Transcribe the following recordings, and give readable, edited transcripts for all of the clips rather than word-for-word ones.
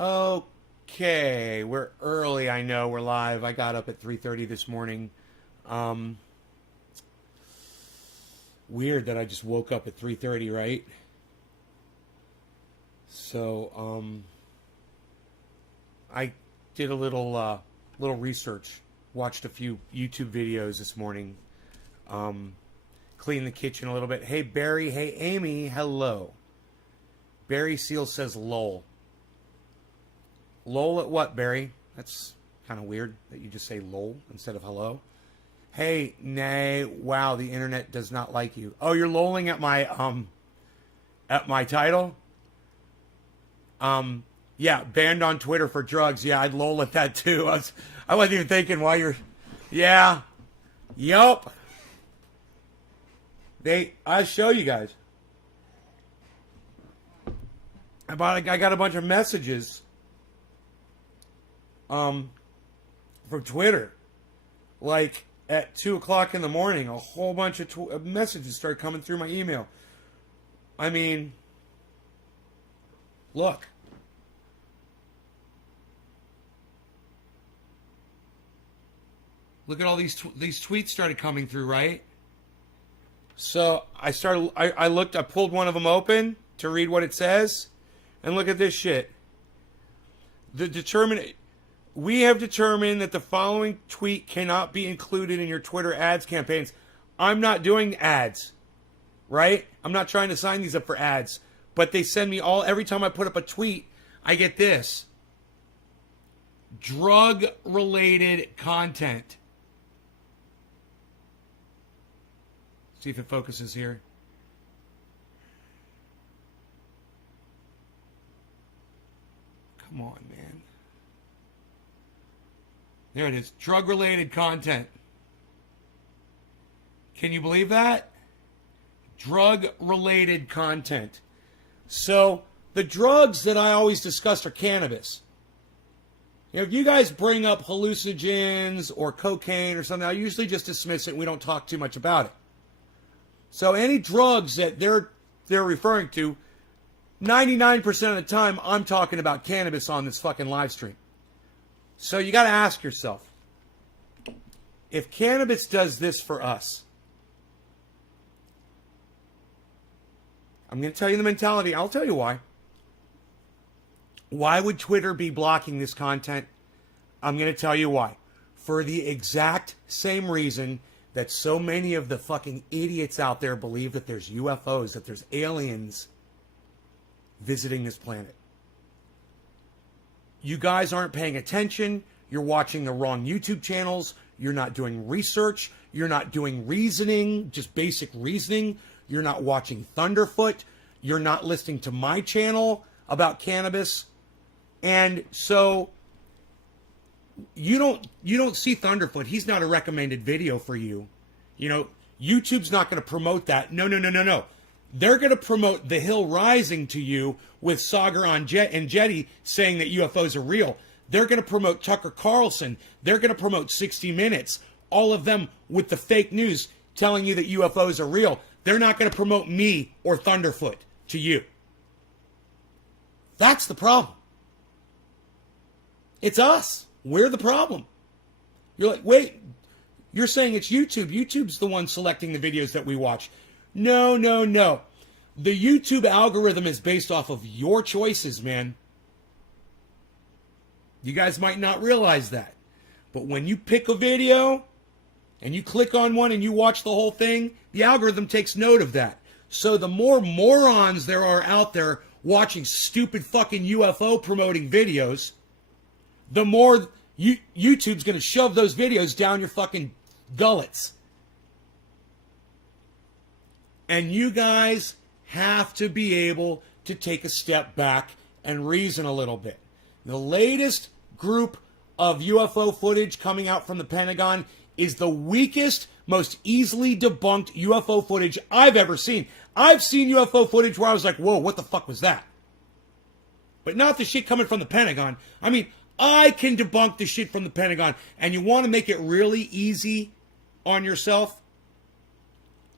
Okay, we're early. I know we're live. I got up at 3:30 this morning. Weird that I just woke up at 3:30, right? So, I did a little research. Watched a few YouTube videos this morning. Cleaned the kitchen a little bit. Hey Barry. Hey Amy. Hello. Barry Seal says lol. Lol at what, Barry? That's kind of weird that you just say lol instead of hello. Hey, nay, wow, the internet does not like you. Oh, you're lolling at my title? Yeah, banned on Twitter for drugs. Yeah, I'd lol at that too. I wasn't even thinking why you're... Yeah. Yup. I'll show you guys. I got a bunch of messages from Twitter. Like at 2 o'clock in the morning, a whole bunch of messages started coming through my email. I mean, look. Look at all these tweets started coming through, right? So I pulled one of them open to read what it says, and look at this shit. We have determined that the following tweet cannot be included in your Twitter ads campaigns. I'm not doing ads, right? I'm not trying to sign these up for ads, but they send me every time I put up a tweet, I get this. Drug-related content. See if it focuses here. Come on, man. There it is. Drug-related content. Can you believe that? Drug-related content. So, the drugs that I always discuss are cannabis. You know, if you guys bring up hallucinogens or cocaine or something, I usually just dismiss it and we don't talk too much about it. So any drugs that they're referring to, 99% of the time, I'm talking about cannabis on this fucking live stream. So you got to ask yourself, if cannabis does this for us, I'm going to tell you the mentality. I'll tell you why. Why would Twitter be blocking this content? I'm going to tell you why. For the exact same reason that so many of the fucking idiots out there believe that there's UFOs, that there's aliens visiting this planet. You guys aren't paying attention. You're watching the wrong YouTube channels. You're not doing research. You're not doing reasoning, just basic reasoning. You're not watching Thunderfoot. You're not listening to my channel about cannabis. And so you don't see Thunderfoot. He's not a recommended video for you. You know, YouTube's not going to promote that. No. They're going to promote The Hill Rising to you with Sagar and Jetty saying that UFOs are real. They're going to promote Tucker Carlson. They're going to promote 60 Minutes. All of them with the fake news telling you that UFOs are real. They're not going to promote me or Thunderfoot to you. That's the problem. It's us. We're the problem. You're like, wait, you're saying it's YouTube. YouTube's the one selecting the videos that we watch. No. The YouTube algorithm is based off of your choices, man. You guys might not realize that. But when you pick a video and you click on one and you watch the whole thing, the algorithm takes note of that. So the more morons there are out there watching stupid fucking UFO promoting videos, the more YouTube's going to shove those videos down your fucking gullets. And you guys have to be able to take a step back and reason a little bit. The latest group of UFO footage coming out from the Pentagon is the weakest, most easily debunked UFO footage I've ever seen. I've seen UFO footage where I was like, whoa, what the fuck was that? But not the shit coming from the Pentagon. I mean, I can debunk the shit from the Pentagon. And you want to make it really easy on yourself?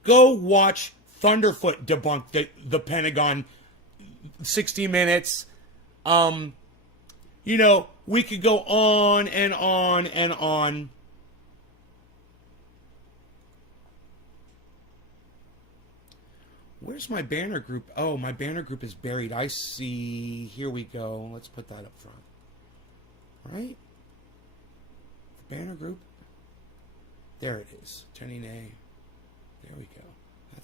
Go watch Thunderfoot debunk the Pentagon 60 Minutes. You know, we could go on and on and on. Where's my banner group? Oh, my banner group is buried. I see. Here we go. Let's put that up front. Right? The banner group. There it is. Turning A. There we go.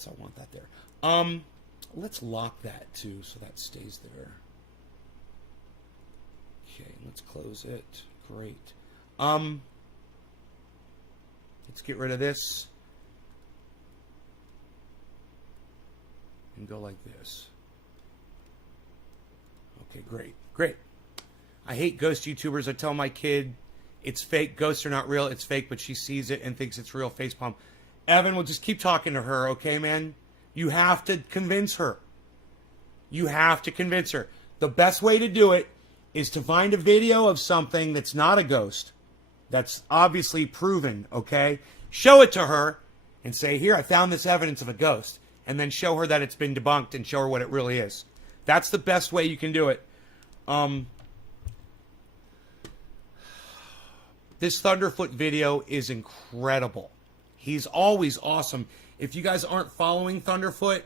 I want that there. Let's lock that too, so that stays there. Okay, let's close it. Great. Let's get rid of this. And go like this. Okay, great. Great. I hate ghost YouTubers. I tell my kid it's fake. Ghosts are not real. It's fake, but she sees it and thinks it's real. Facepalm. Evan, we'll just keep talking to her, okay, man? You have to convince her. You have to convince her. The best way to do it is to find a video of something that's not a ghost, that's obviously proven, okay? Show it to her and say, here, I found this evidence of a ghost. And then show her that it's been debunked and show her what it really is. That's the best way you can do it. This Thunderfoot video is incredible. He's always awesome. If you guys aren't following Thunderfoot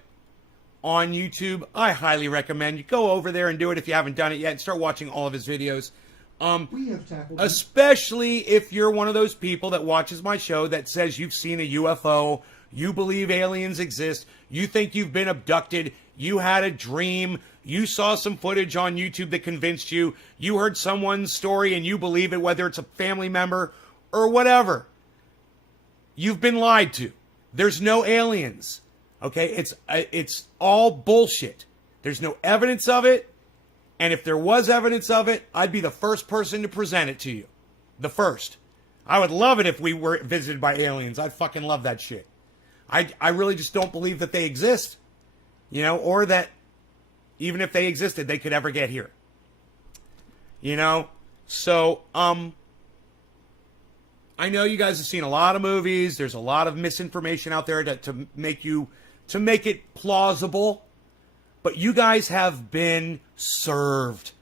on YouTube, I highly recommend you go over there and do it if you haven't done it yet and start watching all of his videos. We have tackled especially if you're one of those people that watches my show that says you've seen a UFO, you believe aliens exist, you think you've been abducted, you had a dream, you saw some footage on YouTube that convinced you, you heard someone's story and you believe it, whether it's a family member or whatever. You've been lied to. There's no aliens. Okay? It's all bullshit. There's no evidence of it. And if there was evidence of it, I'd be the first person to present it to you. The first. I would love it if we were visited by aliens. I'd fucking love that shit. I really just don't believe that they exist. You know, or that even if they existed, they could ever get here. You know? So, I know you guys have seen a lot of movies. There's a lot of misinformation out there to make it plausible. But you guys have been served.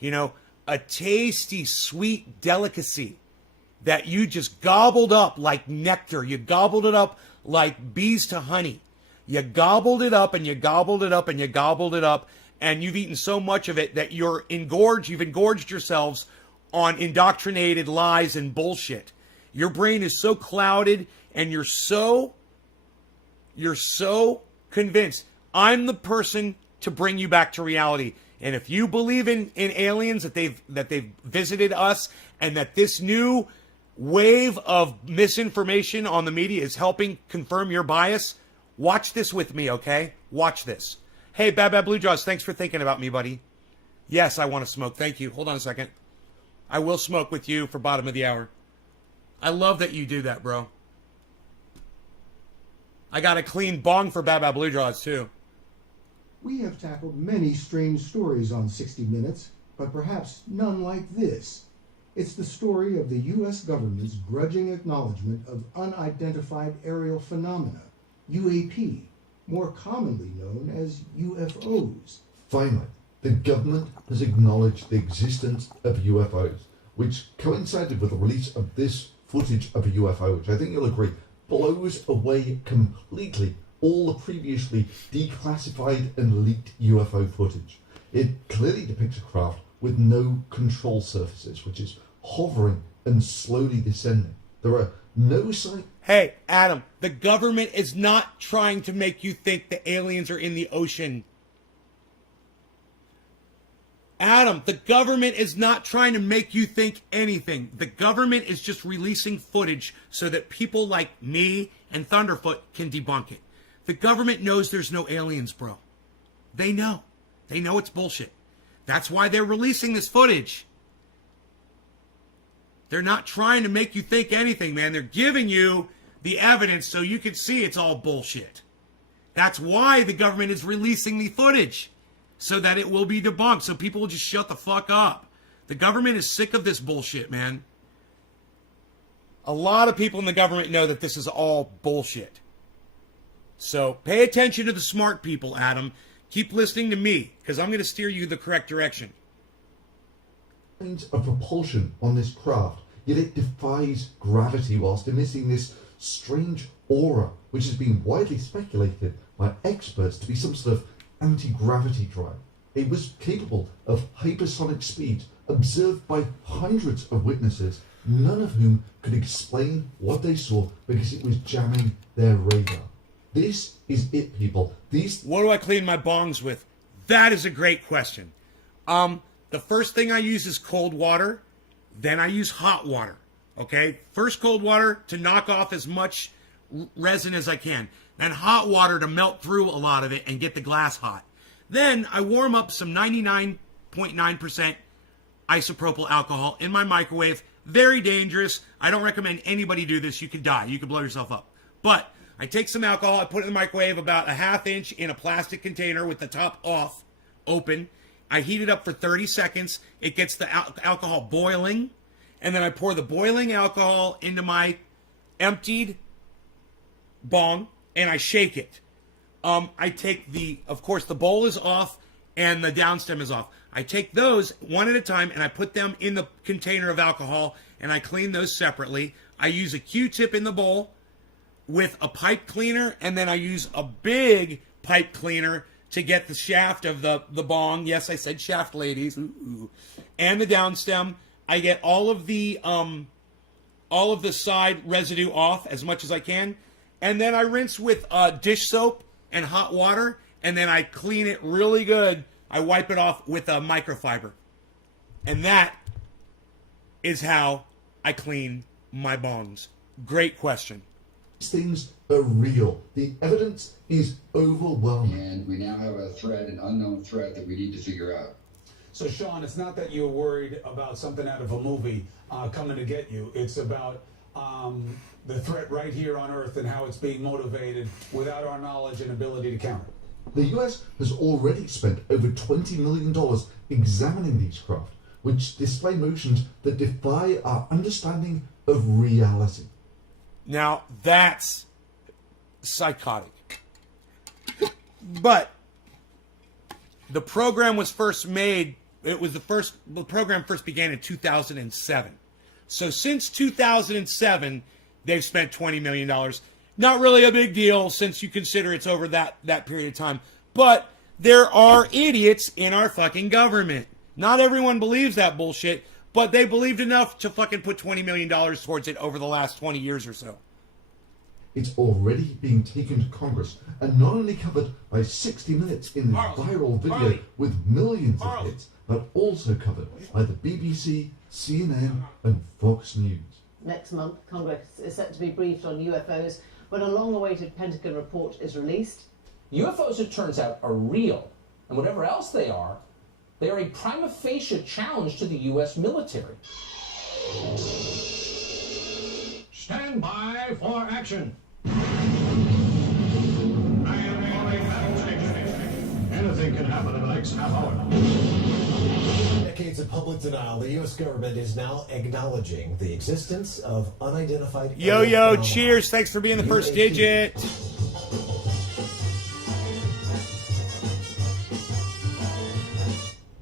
You know, a tasty, sweet delicacy that you just gobbled up like nectar. You gobbled it up like bees to honey. You gobbled it up and you gobbled it up and you gobbled it up. And you've eaten so much of it that you've engorged yourselves on indoctrinated lies and bullshit. Your brain is so clouded and you're so convinced. I'm the person to bring you back to reality. And if you believe in aliens, that they've visited us, and that this new wave of misinformation on the media is helping confirm your bias, watch this with me, okay? Watch this. Hey, Bad Blue Jaws, thanks for thinking about me, buddy. Yes, I want to smoke. Thank you. Hold on a second. I will smoke with you for bottom of the hour. I love that you do that, bro. I got a clean bong for Bad Blue Jaws, too. We have tackled many strange stories on 60 Minutes, but perhaps none like this. It's the story of the U.S. government's grudging acknowledgement of unidentified aerial phenomena, UAP, more commonly known as UFOs. Finally, the government has acknowledged the existence of UFOs, which coincided with the release of this footage of a UFO, which I think you'll agree blows away completely all the previously declassified and leaked UFO footage. It clearly depicts a craft with no control surfaces, which is hovering and slowly descending. There are no signs. Hey, Adam, the government is not trying to make you think the aliens are in the ocean. Adam, the government is not trying to make you think anything. The government is just releasing footage so that people like me and Thunderfoot can debunk it. The government knows there's no aliens, bro. They know. They know it's bullshit. That's why they're releasing this footage. They're not trying to make you think anything, man. They're giving you the evidence so you can see it's all bullshit. That's why the government is releasing the footage, so that it will be debunked, so people will just shut the fuck up. The government is sick of this bullshit, man. A lot of people in the government know that this is all bullshit. So pay attention to the smart people, Adam. Keep listening to me, because I'm going to steer you the correct direction. kinds of propulsion on this craft, yet it defies gravity whilst emitting this strange aura, which has been widely speculated by experts to be some sort of anti-gravity drive. It was capable of hypersonic speed, observed by hundreds of witnesses, none of whom could explain what they saw because it was jamming their radar. This is it, people. What do I clean my bongs with? That is a great question. The first thing I use is cold water. Then I use hot water. Okay? First cold water to knock off as much resin as I can. Then hot water to melt through a lot of it and get the glass hot. Then I warm up some 99.9% isopropyl alcohol in my microwave. Very dangerous. I don't recommend anybody do this. You could die. You could blow yourself up. But I take some alcohol, I put it in the microwave about a ½ inch in a plastic container with the top off, open. I heat it up for 30 seconds. It gets the alcohol boiling. And then I pour the boiling alcohol into my emptied bong and I shake it. I take of course, the bowl is off and the downstem is off. I take those one at a time and I put them in the container of alcohol and I clean those separately. I use a Q-tip in the bowl with a pipe cleaner, and then I use a big pipe cleaner to get the shaft of the bong. Yes, I said shaft, ladies. Ooh. And the downstem. I get all of the side residue off as much as I can, and then I rinse with dish soap and hot water, and then I clean it really good. I wipe it off with a microfiber, and that is how I clean my bongs. Great question. These things are real. The evidence is overwhelming. And we now have a threat, an unknown threat that we need to figure out. So, Sean, it's not that you're worried about something out of a movie coming to get you. It's about the threat right here on Earth and how it's being motivated without our knowledge and ability to counter. The US has already spent over $20 million examining these craft, which display motions that defy our understanding of reality. Now, that's psychotic. But the program was first made, the program first began in 2007. So since 2007, they've spent $20 million. Not really a big deal since you consider it's over that period of time. But there are idiots in our fucking government. Not everyone believes that bullshit, but they believed enough to fucking put $20 million towards it over the last 20 years or so. It's already being taken to Congress and not only covered by 60 Minutes in the viral video with millions of hits, but also covered by the BBC, CNN, and Fox News. Next month, Congress is set to be briefed on UFOs when a long-awaited Pentagon report is released. UFOs, it turns out, are real, and whatever else they are a prima facie challenge to the U.S. military. Stand by for action. Anything can happen in the next half hour. Decades of public denial, the U.S. government is now acknowledging the existence of unidentified... Yo, cheers. Thanks for being the first digit.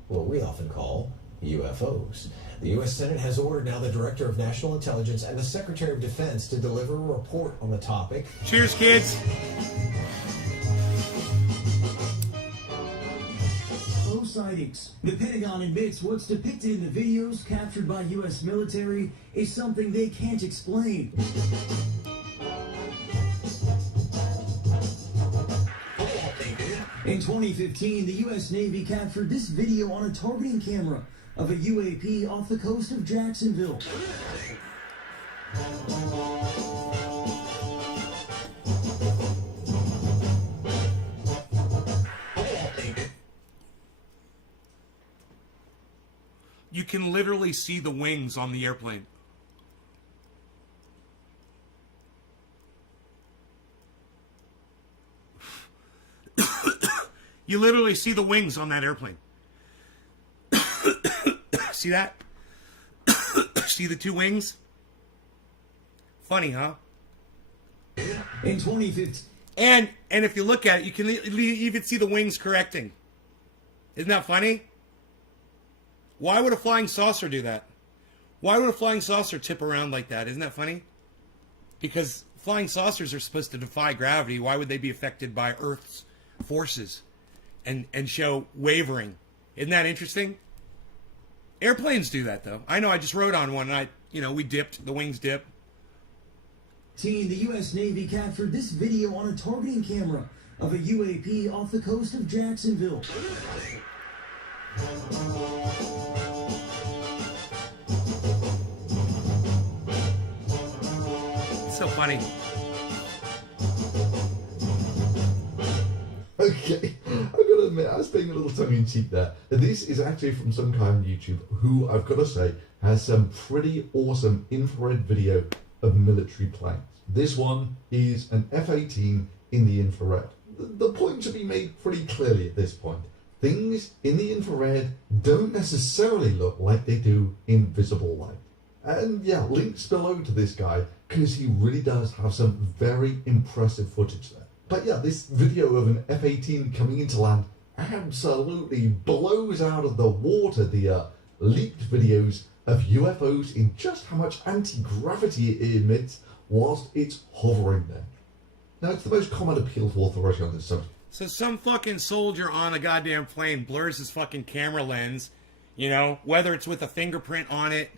What we often call UFOs. The U.S. Senate has ordered now the Director of National Intelligence and the Secretary of Defense to deliver a report on the topic. Cheers, kids. Sightings. The Pentagon admits what's depicted in the videos captured by U.S. military is something they can't explain. In 2015, the U.S. Navy captured this video on a targeting camera of a UAP off the coast of Jacksonville. You can literally see the wings on the airplane. You literally see the wings on that airplane. See that? See the two wings? Funny, huh? In 2015. And if you look at it, you can even see the wings correcting. Isn't that funny? Why would a flying saucer do that? Why would a flying saucer tip around like that? Isn't that funny? Because flying saucers are supposed to defy gravity. Why would they be affected by Earth's forces and show wavering? Isn't that interesting? Airplanes do that, though. I know. I just rode on one, and we dipped. The wings dip. The U.S. Navy captured this video on a targeting camera of a UAP off the coast of Jacksonville. It's so funny. Okay, I've got to admit, I was being a little tongue-in-cheek there. This is actually from some guy on YouTube who, I've got to say, has some pretty awesome infrared video of military planes. This one is an F-18 in the infrared. The point should be made pretty clearly at this point. Things in the infrared don't necessarily look like they do in visible light. And yeah, links below to this guy, because he really does have some very impressive footage there. But yeah, this video of an F-18 coming into land absolutely blows out of the water the leaked videos of UFOs in just how much anti-gravity it emits whilst it's hovering there. Now, it's the most common appeal to authority on this subject. So some fucking soldier on a goddamn plane blurs his fucking camera lens, whether it's with a fingerprint on it,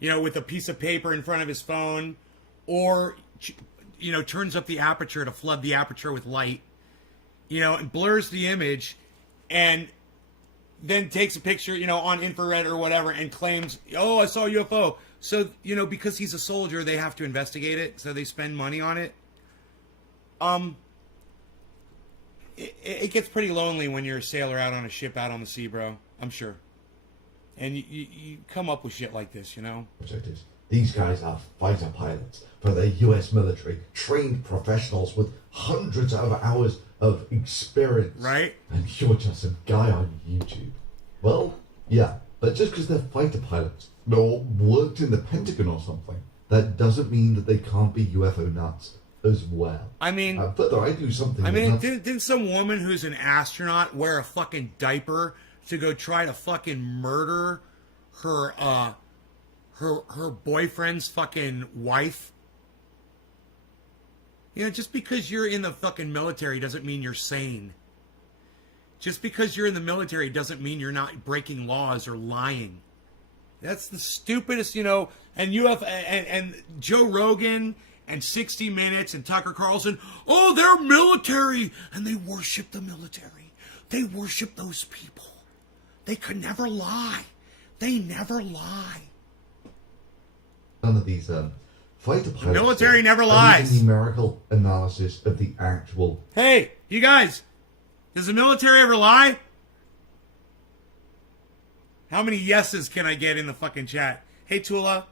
with a piece of paper in front of his phone, or, turns up the aperture to flood the aperture with light, and blurs the image, and then takes a picture, on infrared or whatever, and claims, oh, I saw a UFO. So, because he's a soldier, they have to investigate it, so they spend money on it. It gets pretty lonely when you're a sailor out on a ship out on the sea, bro. I'm sure. And you come up with shit like this, These guys are fighter pilots for the US military, trained professionals with hundreds of hours of experience. Right? And you're just a guy on YouTube. Well, yeah, but just because they're fighter pilots or worked in the Pentagon or something, that doesn't mean that they can't be UFO nuts as well. I mean, further, I do something. Didn't some woman who's an astronaut wear a fucking diaper to go try to fucking murder her boyfriend's fucking wife? Just because you're in the fucking military doesn't mean you're sane. Just because you're in the military doesn't mean you're not breaking laws or lying. That's the stupidest, and and Joe Rogan and 60 Minutes and Tucker Carlson, oh, they're military, and they worship the military. They worship those people. They could never lie. They never lie. None of these fighter pilots. The military never lies. Numerical analysis of the actual. Hey, you guys, does the military ever lie? How many yeses can I get in the fucking chat? Hey, Tula.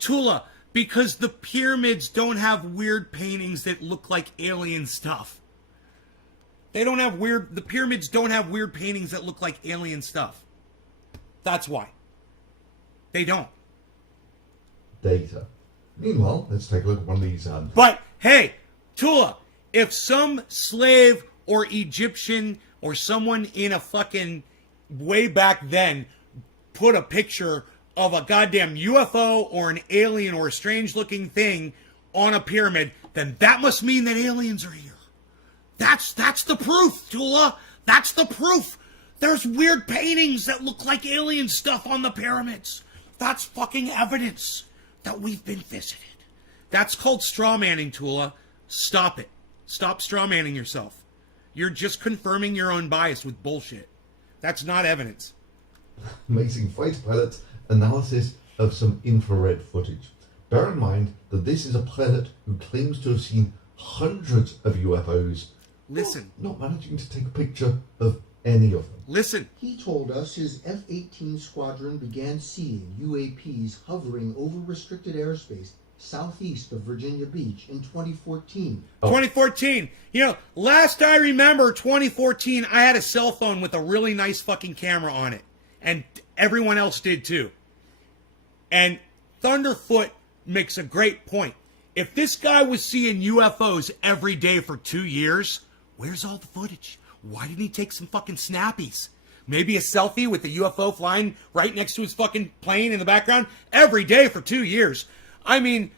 Tula, because the pyramids don't have weird paintings that look like alien stuff. The pyramids don't have weird paintings that look like alien stuff. That's why. They don't. Data. Meanwhile, let's take a look at one of these. But, hey, Tula, if some slave or Egyptian or someone in a fucking way back then put a picture of a goddamn UFO or an alien or a strange looking thing on a pyramid, then that must mean that aliens are here. That's the proof, Tula. That's the proof. There's weird paintings that look like alien stuff on the pyramids. That's fucking evidence that we've been visited. That's called straw manning, Tula. Stop it. Stop straw manning yourself. You're just confirming your own bias with bullshit. That's not evidence. Amazing fighter pilot analysis of some infrared footage. Bear in mind that this is a pilot who claims to have seen hundreds of UFOs. Listen. Not managing to take a picture of any of them. Listen. He told us his F-18 squadron began seeing UAPs hovering over restricted airspace southeast of Virginia Beach in 2014. 2014. Last I remember 2014, I had a cell phone with a really nice fucking camera on it. And everyone else did too. And Thunderfoot makes a great point. If this guy was seeing UFOs every day for 2 years, where's all the footage? Why didn't he take some fucking snappies? Maybe a selfie with the UFO flying right next to his fucking plane in the background every day for 2 years. I mean,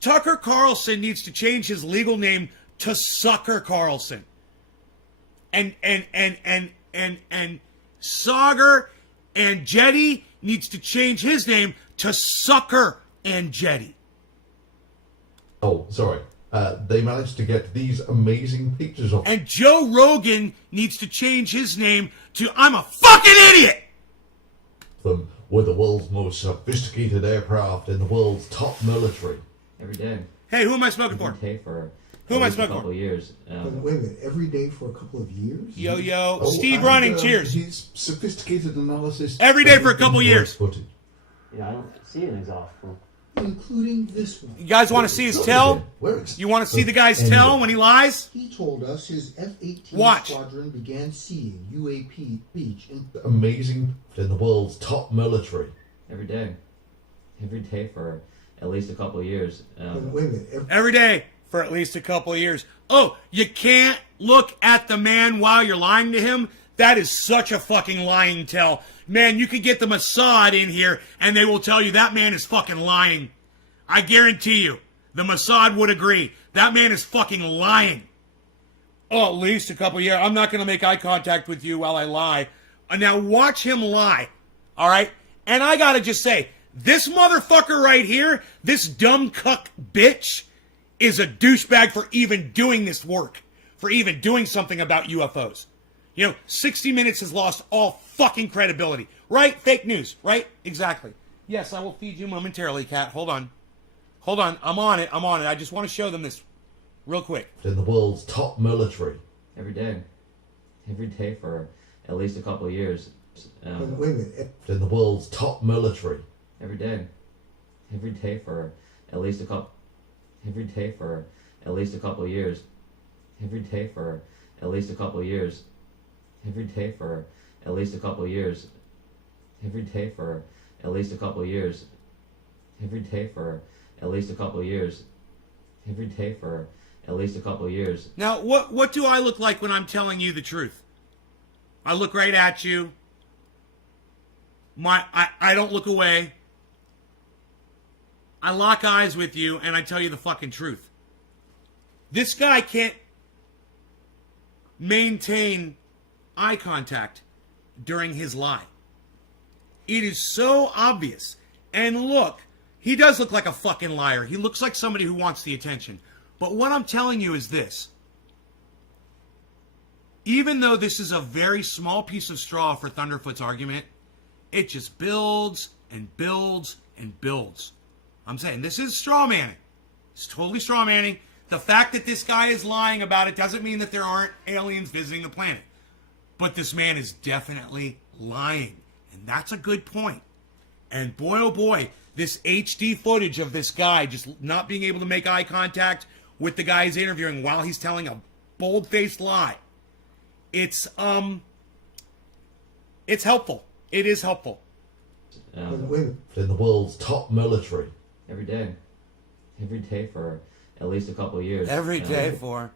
Tucker Carlson needs to change his legal name to Sucker Carlson. And Saagar Enjeti needs to change his name to Sucker Enjeti. Oh, sorry. They managed to get these amazing pictures of And Joe Rogan needs to change his name to I'm a fucking idiot! them with the world's most sophisticated aircraft in the world's top military. Every day. Hey, who am I smoking for? Okay, for Who am I at least a smoking couple for? of years. Wait a minute, every day for a couple of years? Yo, Oh, Steve and, Running, cheers. His sophisticated analysis. Every day for a couple of years. footage. Yeah, I don't see an exhaust from. Including this one. You guys want to see his tail? You want to see the guy's tail when he lies? He told us his F-18 Watch. squadron began seeing UAP beach in Amazing in the world's top military. Every day. Every day for at least a couple of years. Wait a minute. Every day for at least a couple of years. Oh, you can't look at the man while you're lying to him? That is such a fucking lying tell. Man, you could get the Mossad in here and they will tell you that man is fucking lying. I guarantee you, the Mossad would agree. That man is fucking lying. Oh, at least a couple of years. I'm not going to make eye contact with you while I lie. Now watch him lie. All right? And I got to just say, this motherfucker right here, this dumb cuck bitch, is a douchebag for even doing this work, for even doing something about UFOs. You know, 60 Minutes has lost all fucking credibility. Right? Fake news. Right? Exactly. Yes, I will feed you momentarily, Kat. Hold on. Hold on. I'm on it. I just want to show them this real quick. In the world's top military. Every day. Every day for at least a couple of years. Wait a minute. In the world's top military. Every day. Every day for at least a couple. Every day for at least a couple of years. Every day for at least a couple of years. Every day for at least a couple of years. Every day for at least a couple of years. Every day for at least a couple of years. Every day for at least a couple of years. Now, what do I look like when I'm telling you the truth? I look right at you. I don't look away. I lock eyes with you and I tell you the fucking truth. This guy can't maintain eye contact during his lie. It is so obvious. And look, he does look like a fucking liar. He looks like somebody who wants the attention. But what I'm telling you is this. Even though this is a very small piece of straw for Thunderfoot's argument, it just builds and builds and builds. I'm saying this is straw manning. It's totally straw manning. The fact that this guy is lying about it doesn't mean that there aren't aliens visiting the planet. But this man is definitely lying. And that's a good point. And boy, oh boy, this HD footage of this guy just not being able to make eye contact with the guy he's interviewing while he's telling a bold-faced lie. It's helpful. It is helpful. In the world's top military. Every day. Every day for at least a couple of years. Every day for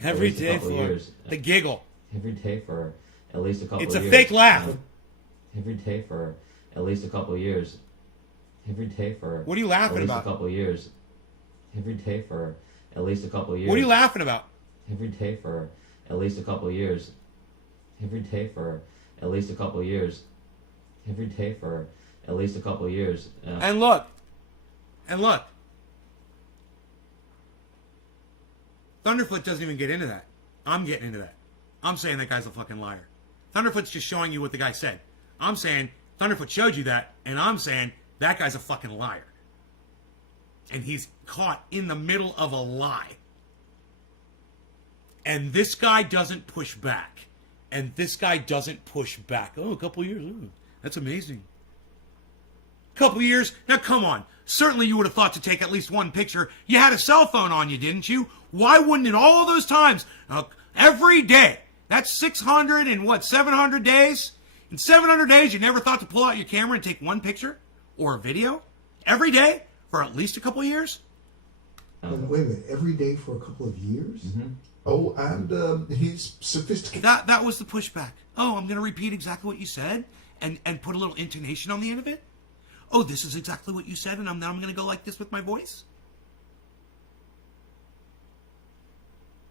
the giggle. Every day for at least a couple of years. It's a fake laugh. Every day for at least a couple of years. Every day for what are you laughing at least about? A couple of years. Every day for at least a couple of years. What are you laughing about? Every day for at least a couple of years. Every day for at least a couple of years. Every day for at least a couple of years. And look. Thunderfoot doesn't even get into that. I'm getting into that. I'm saying that guy's a fucking liar. Thunderfoot's just showing you what the guy said. I'm saying Thunderfoot showed you that, and I'm saying that guy's a fucking liar. And he's caught in the middle of a lie. And this guy doesn't push back. Oh, a couple years. Ooh, that's amazing. Couple years? Now, come on. Certainly you would have thought to take at least one picture. You had a cell phone on you, didn't you? Why wouldn't in all those times, every day, that's 600 and 700 days? In 700 days, you never thought to pull out your camera and take one picture or a video? Every day? For at least a couple years? Wait a minute, every day for a couple of years? Oh, and he's sophisticated. That was the pushback. Oh, I'm going to repeat exactly what you said and put a little intonation on the end of it. Oh, this is exactly what you said, and I'm going to go like this with my voice.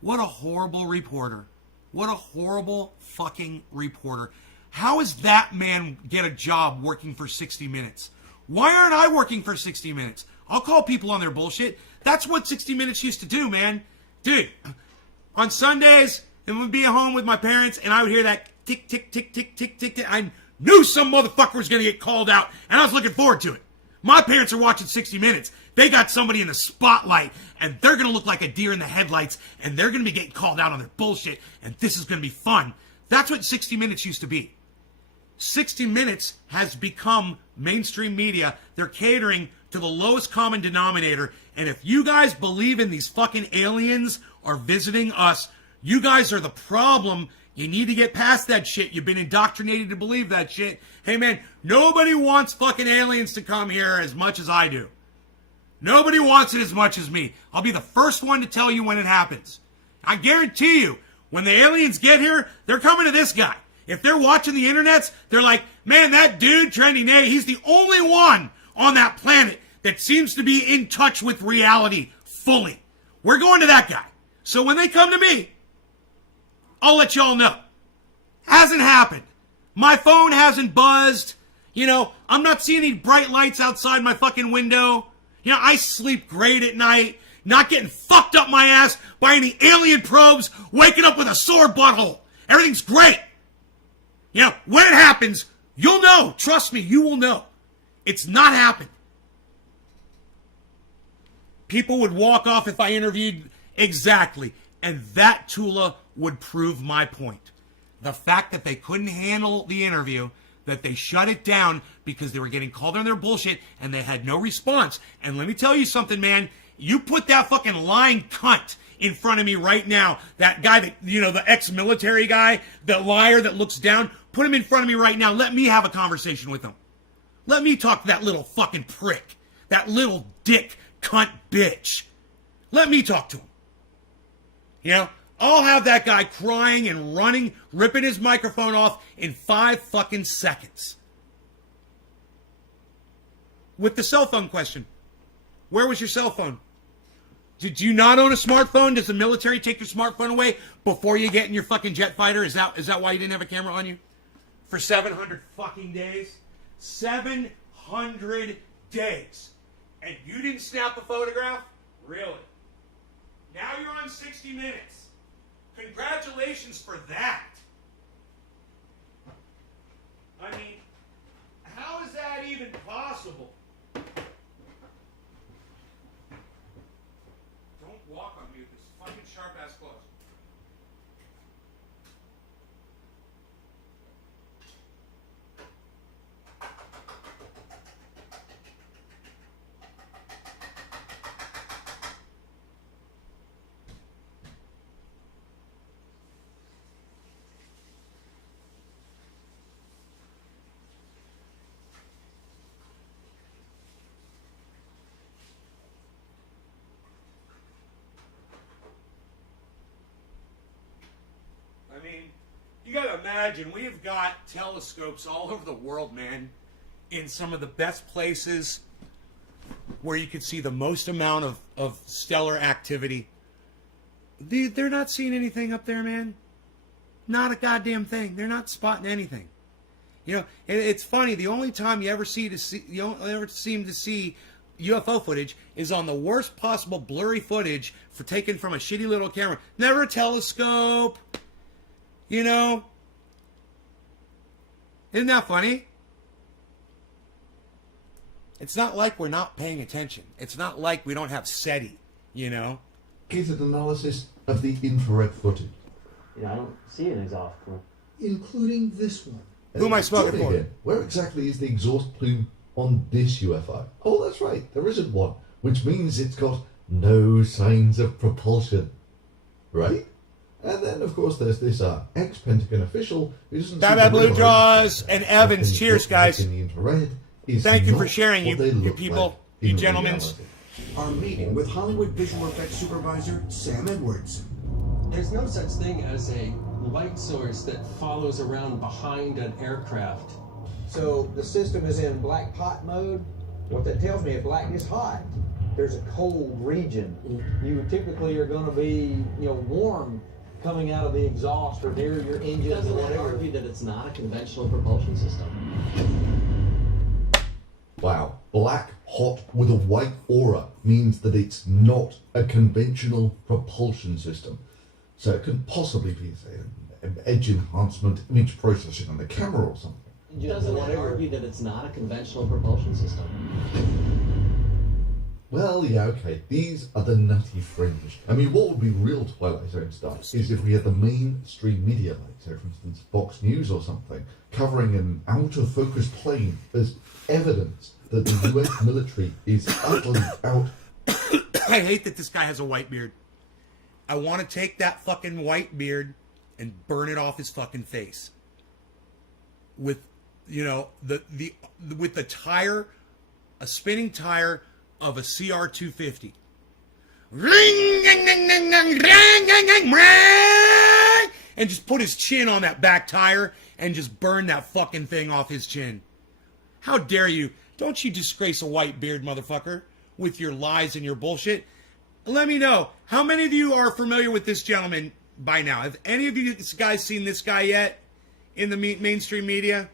What a horrible reporter. What a horrible fucking reporter. How does that man get a job working for 60 Minutes? Why aren't I working for 60 Minutes? I'll call people on their bullshit. That's what 60 Minutes used to do, man. Dude, on Sundays, and would be at home with my parents, and I would hear that tick, tick, tick, tick, tick, tick, tick. I knew some motherfucker was going to get called out, and I was looking forward to it. My parents are watching 60 Minutes. They got somebody in the spotlight, and they're going to look like a deer in the headlights, and they're going to be getting called out on their bullshit, and this is going to be fun. That's what 60 Minutes used to be. 60 Minutes has become mainstream media. They're catering to the lowest common denominator, and if you guys believe in these fucking aliens are visiting us, you guys are the problem. You need to get past that shit. You've been indoctrinated to believe that shit. Hey man, nobody wants fucking aliens to come here as much as I do. Nobody wants it as much as me. I'll be the first one to tell you when it happens. I guarantee you, when the aliens get here, they're coming to this guy. If they're watching the internets, they're like, man, that dude, Trendy Nate, he's the only one on that planet that seems to be in touch with reality fully. We're going to that guy. So when they come to me, I'll let y'all know. Hasn't happened. My phone hasn't buzzed. You know, I'm not seeing any bright lights outside my fucking window. You know, I sleep great at night. Not getting fucked up my ass by any alien probes, waking up with a sore butthole. Everything's great. You know, when it happens, you'll know. Trust me, you will know. It's not happened. People would walk off if I interviewed exactly. And that, Tula, would prove my point. The fact that they couldn't handle the interview, that they shut it down because they were getting called on their bullshit and they had no response. And let me tell you something, man. You put that fucking lying cunt in front of me right now. That guy that, you know, the ex-military guy, the liar that looks down, put him in front of me right now. Let me have a conversation with him. Let me talk to that little fucking prick. That little dick cunt bitch. Let me talk to him. You know, I'll have that guy crying and running, ripping his microphone off in 5 fucking seconds. With the cell phone question. Where was your cell phone? Did you not own a smartphone? Does the military take your smartphone away before you get in your fucking jet fighter? Is that why you didn't have a camera on you? For 700 fucking days? 700 days. And you didn't snap a photograph? Really? Now you're on 60 Minutes. Congratulations for that. I mean, how is that even possible? Don't walk on me with this fucking sharp-ass clothes. I mean, you gotta imagine, we've got telescopes all over the world, man, in some of the best places where you could see the most amount of stellar activity. They're not seeing anything up there, man. Not a goddamn thing. They're not spotting anything. You know, it's funny. The only time you ever seem to see UFO footage is on the worst possible blurry footage taken from a shitty little camera. Never a telescope. You know? Isn't that funny? It's not like we're not paying attention. It's not like we don't have SETI, you know? Gated analysis of the infrared footage. Yeah, I don't see an exhaust plume. Including this one. Who am I smoking for? Again, where exactly is the exhaust plume on this UFO? Oh, that's right, there isn't one, which means it's got no signs of propulsion. Right? And then, of course, there's this ex-Pentagon official who doesn't... Bad Blue Jaws and Evans. Cheers, guys. In the infrared is Thank you for not sharing, what they you look people, like you in gentlemen. reality. Our meeting with Hollywood visual effects supervisor Sam Edwards. There's no such thing as a light source that follows around behind an aircraft. So the system is in black pot mode. What that tells me is black is hot. There's a cold region. You typically are going to be, warm coming out of the exhaust or near your engine or Doesn't that whatever. argue that it's not a conventional propulsion system? Wow. Black, hot, with a white aura means that it's not a conventional propulsion system. So it couldn't possibly be, say, an edge enhancement, image processing on the camera or something. Doesn't that argue that it's not a conventional propulsion system? Well, yeah, okay. These are the nutty fringe. I mean, what would be real Twilight Zone stuff is if we had the mainstream media, like, say, for instance, Fox News or something, covering an out-of-focus plane as evidence that the US military is utterly out. I hate that this guy has a white beard. I want to take that fucking white beard and burn it off his fucking face. With, with the tire, a spinning tire of a CR250. And just put his chin on that back tire and just burn that fucking thing off his chin. How dare you? Don't you disgrace a white beard, motherfucker, with your lies and your bullshit. Let me know, how many of you are familiar with this gentleman by now? Have any of you guys seen this guy yet in the mainstream media?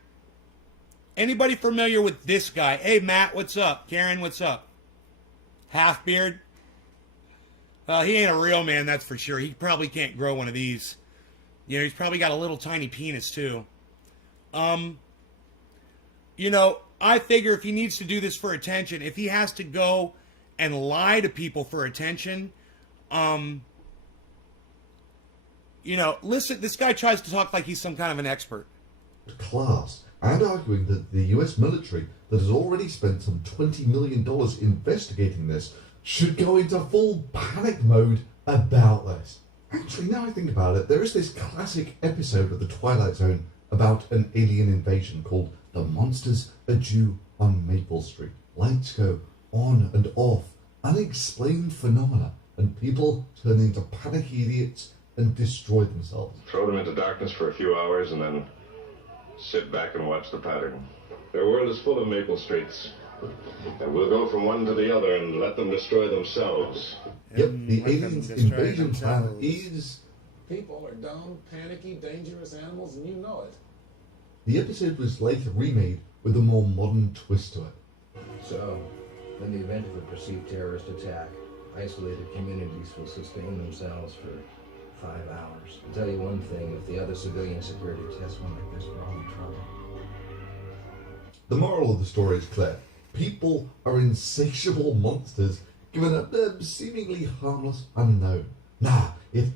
Anybody familiar with this guy? Hey, Matt, what's up? Karen, what's up? Half beard? Well, he ain't a real man, that's for sure. He probably can't grow one of these. He's probably got a little tiny penis, too. I figure if he needs to do this for attention, if he has to go and lie to people for attention, listen, this guy tries to talk like he's some kind of an expert. Class, and arguing that the US military, that has already spent some $20 million investigating this, should go into full panic mode about this. Actually, now I think about it, there is this classic episode of The Twilight Zone about an alien invasion called The Monsters Are Due on Maple Street. Lights go on and off, unexplained phenomena, and people turn into panicky idiots and destroy themselves. Throw them into darkness for a few hours and then sit back and watch the pattern. Their world is full of Maple Streets. And we'll go from one to the other and let them destroy themselves. Yep, the aliens invasion plan is... People are dumb, panicky, dangerous animals, and you know it. The episode was later remade with a more modern twist to it. So, in the event of a perceived terrorist attack, isolated communities will sustain themselves for 5 hours. I'll tell you one thing, if the other civilian security tests one like this, we're all in trouble. The moral of the story is clear. People are insatiable monsters given a seemingly harmless unknown. Nah, it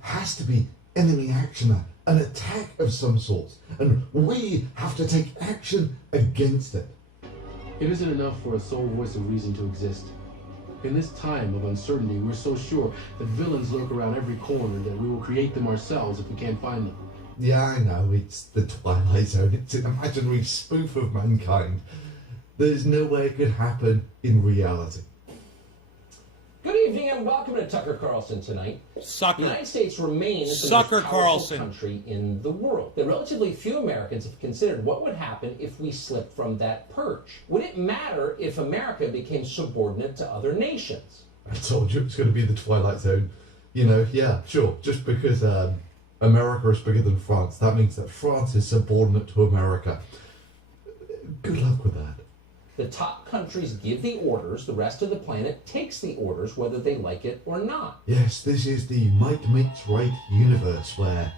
has to be enemy action, an attack of some sort, and we have to take action against it. It isn't enough for a sole voice of reason to exist. In this time of uncertainty, we're so sure that villains lurk around every corner that we will create them ourselves if we can't find them. Yeah, I know, it's the Twilight Zone. It's an imaginary spoof of mankind. There's no way it could happen in reality. Good evening and welcome to Tucker Carlson tonight. Sucker. The United States remains the Sucker most powerful Carlson. country in the world. But relatively few Americans have considered what would happen if we slipped from that perch. Would it matter if America became subordinate to other nations? I told you it's going to be the Twilight Zone. Yeah, sure. Just because America is bigger than France, that means that France is subordinate to America. Good luck with that. The top countries give the orders, the rest of the planet takes the orders whether they like it or not. Yes, this is the might makes right universe where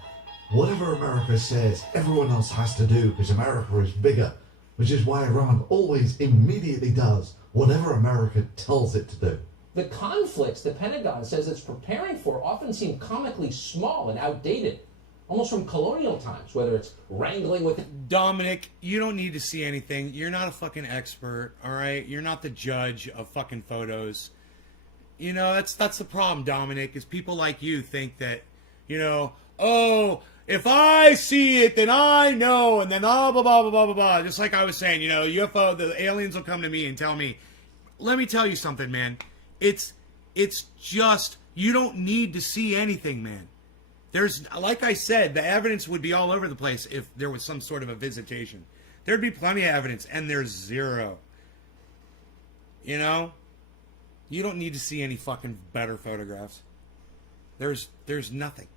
whatever America says, everyone else has to do because America is bigger, which is why Iran always immediately does whatever America tells it to do. The conflicts the Pentagon says it's preparing for often seem comically small and outdated, almost from colonial times, whether it's wrangling with... Dominic, you don't need to see anything. You're not a fucking expert, all right? You're not the judge of fucking photos. That's the problem, Dominic, is people like you think that, oh, if I see it, then I know, and then blah, blah, blah, blah, blah, blah. Just like I was saying, UFO, the aliens will come to me and tell me, let me tell you something, man. It's just, you don't need to see anything, man. There's, like I said, the evidence would be all over the place if there was some sort of a visitation. There'd be plenty of evidence, and there's zero. You know? You don't need to see any fucking better photographs. There's nothing.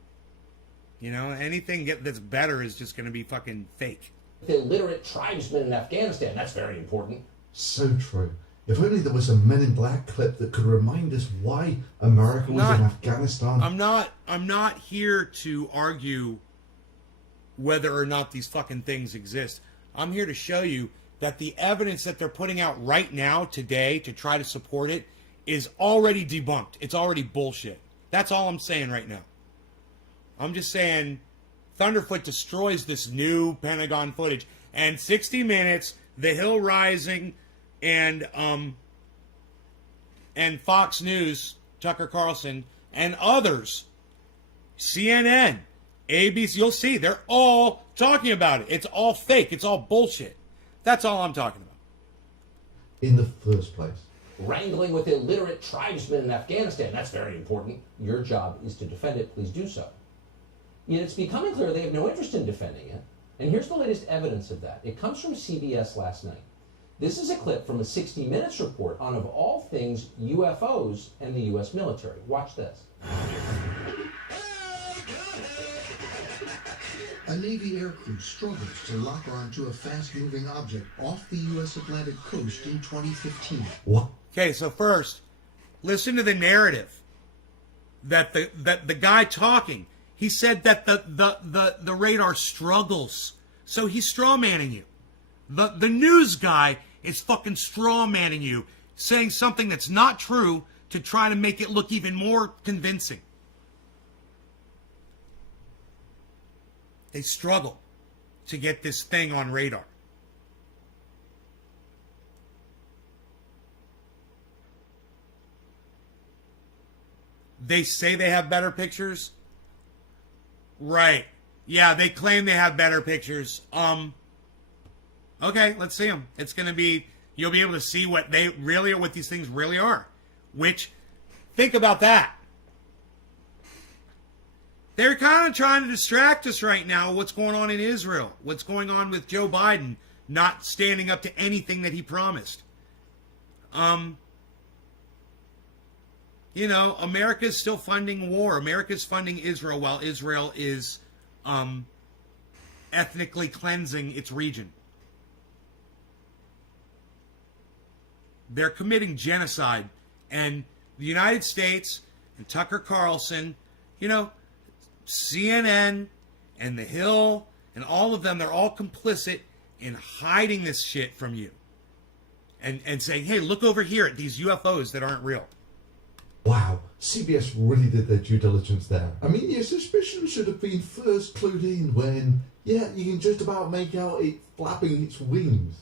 You know? Anything that's better is just going to be fucking fake. The illiterate tribesmen in Afghanistan, that's very important. So true. If only there was a Men in Black clip that could remind us why America was in Afghanistan. I'm not here to argue whether or not these fucking things exist. I'm here to show you that the evidence that they're putting out right now, today, to try to support it, is already debunked. It's already bullshit. That's all I'm saying right now. I'm just saying Thunderfoot destroys this new Pentagon footage. And 60 Minutes, The Hill Rising, and Fox News, Tucker Carlson, and others, CNN, ABC, you'll see, they're all talking about it. It's all fake. It's all bullshit. That's all I'm talking about. In the first place. Wrangling with illiterate tribesmen in Afghanistan, that's very important. Your job is to defend it. Please do so. Yet it's becoming clear they have no interest in defending it. And here's the latest evidence of that. It comes from CBS last night. This is a clip from a 60 Minutes report on, of all things, UFOs and the U.S. military. Watch this. A Navy aircrew struggles to lock onto a fast-moving object off the U.S. Atlantic coast in 2015. What? Okay, so first, listen to the narrative that the guy talking, he said that the radar struggles. So he's straw-manning you. The news guy is fucking straw-manning you, saying something that's not true to try to make it look even more convincing. They struggle to get this thing on radar. They say they have better pictures. Right. Yeah, they claim they have better pictures. Okay, let's see them. It's going to be, you'll be able to see what they really are, what these things really are. Which, think about that. They're kind of trying to distract us right now, what's going on in Israel. What's going on with Joe Biden not standing up to anything that he promised. You know, America's still funding war. America's funding Israel while Israel is ethnically cleansing its region. They're committing genocide. And the United States and Tucker Carlson, you know, CNN and The Hill and all of them, they're all complicit in hiding this shit from you. And saying, hey, look over here at these UFOs that aren't real. Wow, CBS really did their due diligence there. I mean, your suspicion should have been first clued in when, yeah, you can just about make out it flapping its wings.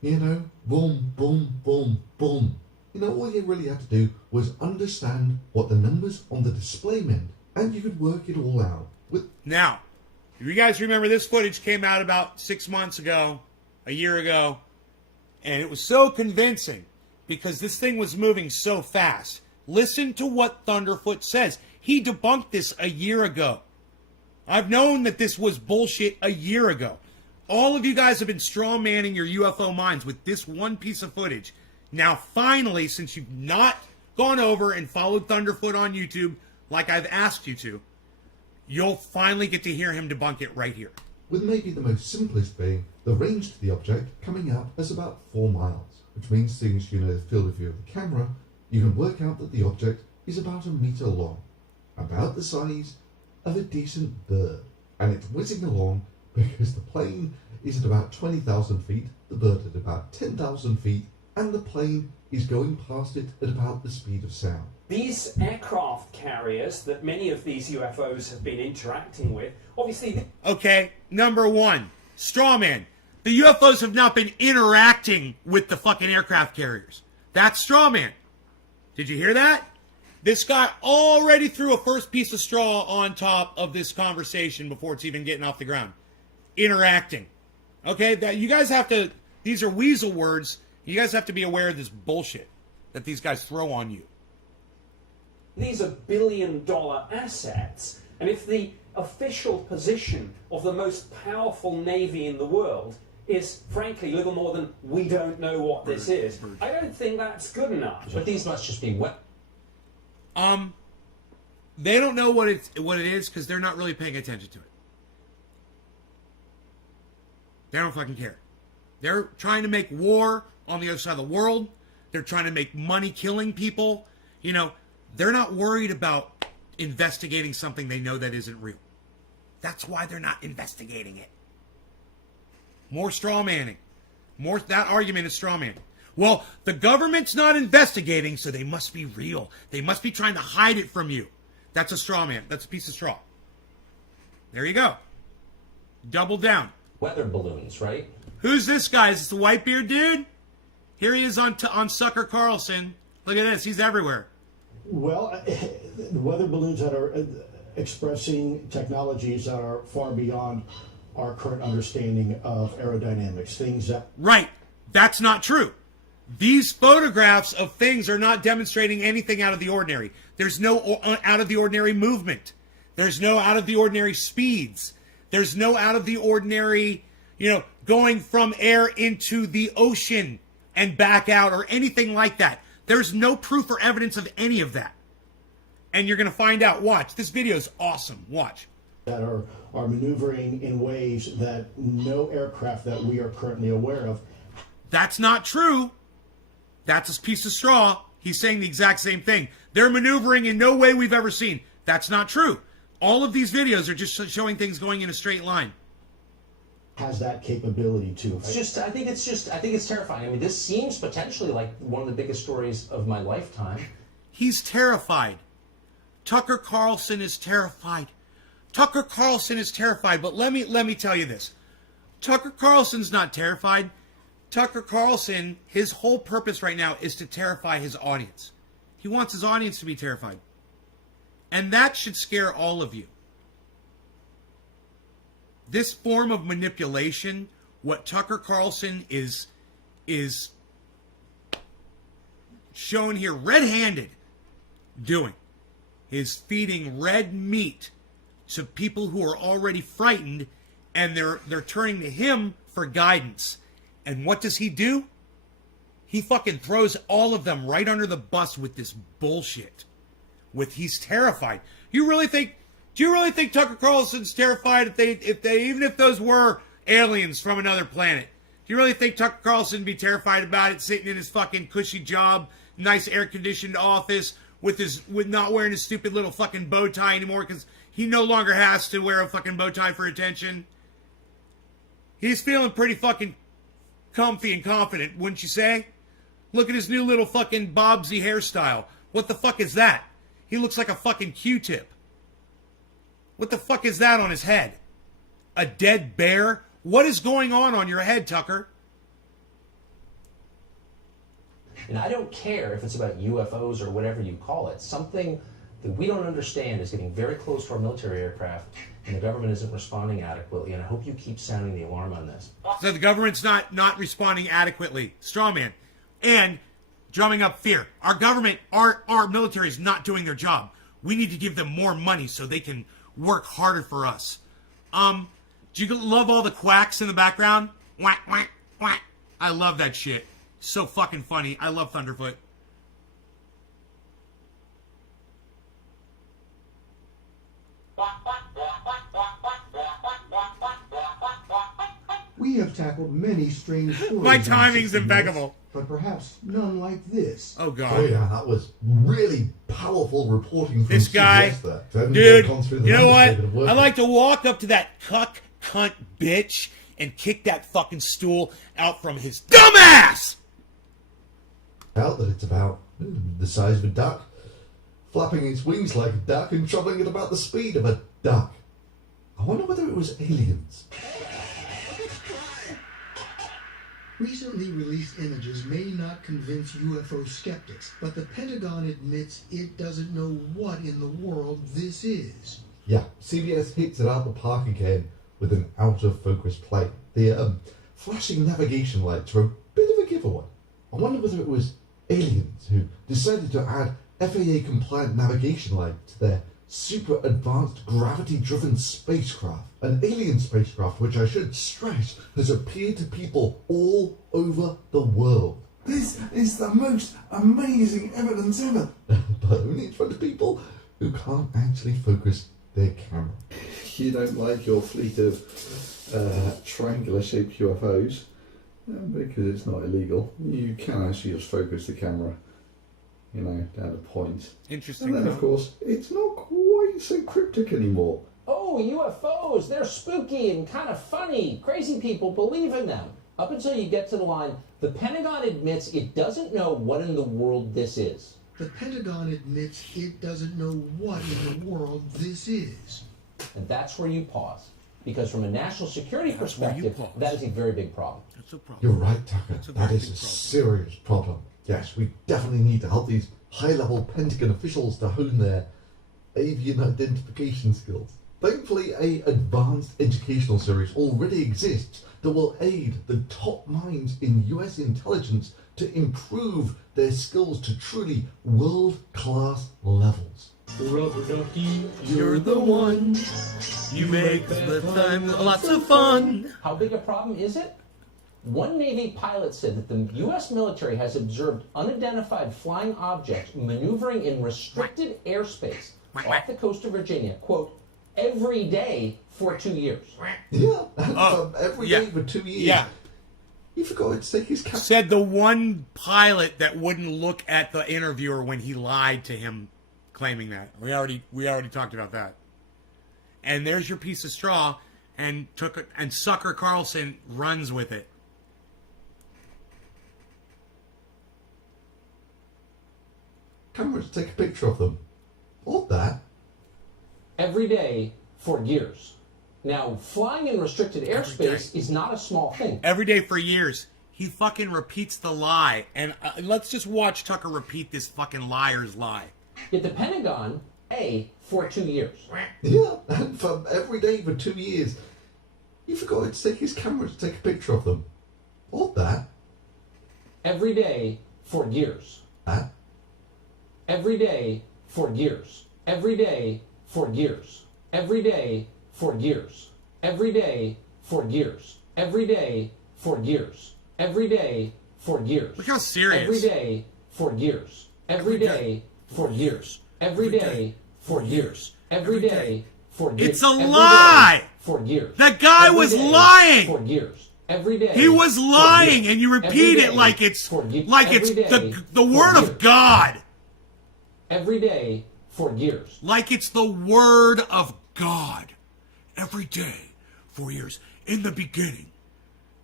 You know, boom, boom, boom, boom. You know, all you really had to do was understand what the numbers on the display meant, and you could work it all out. Now, if you guys remember, this footage came out about 6 months ago, a year ago, and it was so convincing because this thing was moving so fast. Listen to what Thunderfoot says. He debunked this a year ago. I've known that this was bullshit a year ago. All of you guys have been straw-manning your UFO minds with this one piece of footage. Now, finally, since you've not gone over and followed Thunderfoot on YouTube like I've asked you to, you'll finally get to hear him debunk it right here. With maybe the most simplest being the range to the object coming up as about 4 miles, which means seeing as you know the field of view of the camera, you can work out that the object is about 1 meter long, about the size of a decent bird, and it's whizzing along because the plane is at about 20,000 feet, the bird at about 10,000 feet, and the plane is going past it at about the speed of sound. These aircraft carriers that many of these UFOs have been interacting with, obviously... Okay, number one, strawman. The UFOs have not been interacting with the fucking aircraft carriers. That's strawman. Did you hear that? This guy already threw a first piece of straw on top of this conversation before it's even getting off the ground. Interacting. Okay, that you guys have to, these are weasel words. You guys have to be aware of this bullshit that these guys throw on you. These are billion-dollar assets, and if the official position of the most powerful navy in the world is, frankly, little more than we don't know what this is, I don't think that's good enough. But these must just be what? They don't know what it is because they're not really paying attention to it. They don't fucking care. They're trying to make war on the other side of the world. They're trying to make money killing people. You know, they're not worried about investigating something they know that isn't real. That's why they're not investigating it. More straw manning. That argument is straw manning. Well, the government's not investigating, so they must be real. They must be trying to hide it from you. That's a straw man. That's a piece of straw. There you go. Double down. Weather balloons, right? Who's this guy? Is this the Whitebeard dude? Here he is on Sucker Carlson. Look at this. He's everywhere. Well, the weather balloons that are expressing technologies that are far beyond our current understanding of aerodynamics. Things that... Right. That's not true. These photographs of things are not demonstrating anything out of the ordinary. There's no out of the ordinary movement. There's no out of the ordinary speeds. There's no out of the ordinary, going from air into the ocean and back out or anything like that. There's no proof or evidence of any of that. And you're going to find out. Watch. This video is awesome. Watch. That are maneuvering in ways that no aircraft that we are currently aware of. That's not true. That's a piece of straw. He's saying the exact same thing. They're maneuvering in no way we've ever seen. That's not true. All of these videos are just showing things going in a straight line. Has that capability too. I think it's terrifying. I mean, this seems potentially like one of the biggest stories of my lifetime. He's terrified. Tucker Carlson is terrified. Tucker Carlson is terrified, but let me tell you this. Tucker Carlson's not terrified. Tucker Carlson, his whole purpose right now is to terrify his audience. He wants his audience to be terrified. And that should scare all of you. This form of manipulation, what Tucker Carlson is shown here red-handed doing, is feeding red meat to people who are already frightened, and they're turning to him for guidance. And what does he do? He fucking throws all of them right under the bus with this bullshit. He's terrified. Do you really think Tucker Carlson's terrified even if those were aliens from another planet? Do you really think Tucker Carlson would be terrified about it, sitting in his fucking cushy job, nice air-conditioned office, with not wearing his stupid little fucking bow tie anymore because he no longer has to wear a fucking bow tie for attention? He's feeling pretty fucking comfy and confident, wouldn't you say? Look at his new little fucking Bobsy hairstyle. What the fuck is that? He looks like a fucking Q-tip. What the fuck is that on his head? A dead bear? What is going on your head, Tucker? And I don't care if it's about UFOs or whatever you call it. Something that we don't understand is getting very close to our military aircraft, and the government isn't responding adequately, and I hope you keep sounding the alarm on this. So the government's not responding adequately. Strawman. And drumming up fear. Our government, our military is not doing their job. We need to give them more money so they can work harder for us. Do you love all the quacks in the background? Quack, quack, quack. I love that shit. So fucking funny. I love Thunderfoot. We have tackled many strange stories. My timing's impeccable. But perhaps none like this. Oh, God. Oh, yeah, that was really powerful reporting from This guy, CBS there. dude, you know what? I like to walk up to that cunt bitch and kick that fucking stool out from his dumb ass! That it's about the size of a duck, flapping its wings like a duck and travelling at about the speed of a duck. I wonder whether it was aliens. Recently released images may not convince UFO skeptics, but the Pentagon admits it doesn't know what in the world this is. Yeah, CBS hits it out the park again with an out-of-focus plane. The flashing navigation lights are a bit of a giveaway. I wonder whether it was aliens who decided to add FAA-compliant navigation lights to their super advanced gravity-driven spacecraft. An alien spacecraft, which I should stress, has appeared to people all over the world. This is the most amazing evidence ever. But only in front of people who can't actually focus their camera. You don't like your fleet of triangular-shaped UFOs, because it's not illegal. You can actually just focus the camera, you know, down a point. Interesting. And then, of course, it's not quite so cryptic anymore. Oh, UFOs, they're spooky and kind of funny. Crazy people believe in them. Up until you get to the line, the Pentagon admits it doesn't know what in the world this is. The Pentagon admits it doesn't know what in the world this is. And that's where you pause. Because from a national security perspective, that is a very big problem. That's a problem. You're right, Tucker. That is a serious problem. Yes, we definitely need to help these high-level Pentagon officials to hone their avian identification skills. Thankfully, an advanced educational series already exists that will aid the top minds in US intelligence to improve their skills to truly world-class levels. Rubber ducky, You're the one. You make the time lots of fun. How big a problem is it? One Navy pilot said that the U.S. military has observed unidentified flying objects maneuvering in restricted airspace off the coast of Virginia, quote, every day for 2 years. Yeah, every day for 2 years. Yeah. You forgot to take his cap. Said the one pilot that wouldn't look at the interviewer when he lied to him, claiming that. We already talked about that. And there's your piece of straw, and Sucker Carlson runs with it. Cameras, take a picture of them. What that? Every day for years. Now, flying in restricted airspace is not a small thing. Every day for years. He fucking repeats the lie. And let's just watch Tucker repeat this fucking liar's lie. Yet the Pentagon, for 2 years. Yeah, and for every day for 2 years. You forgot to take his camera to take a picture of them. What that? Every day for years. That? Every day for years. Every day for years. Every day for years. Every day for years. Every day for years. Every day for years. Look how serious. Every day for years. Every day for years. Every day for years. Every day for years. It's a lie! For years. The guy was lying! For years. Every day. He was lying, and you repeat it like it's the word of God. Every day for years. Like it's the word of God. Every day for years. In the beginning,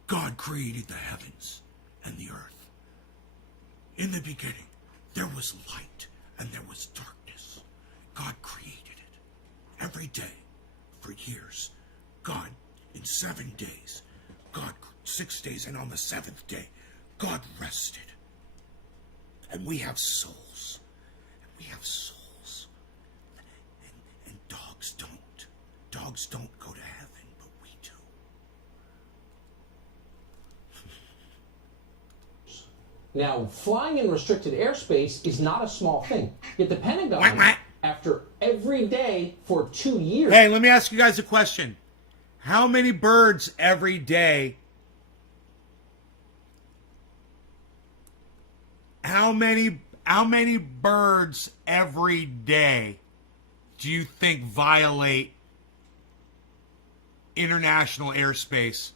God created the heavens and the earth. In the beginning, there was light and there was darkness. God created it. Every day for years. God, in 7 days. God, 6 days, and on the 7th day, God rested. And we have souls. And we have souls. And dogs don't. Dogs don't go to heaven, but we do. Now, flying in restricted airspace is not a small thing. Yet the Pentagon, after every day for 2 years... Hey, let me ask you guys a question. How many birds every day... How many birds every day do you think violate international airspace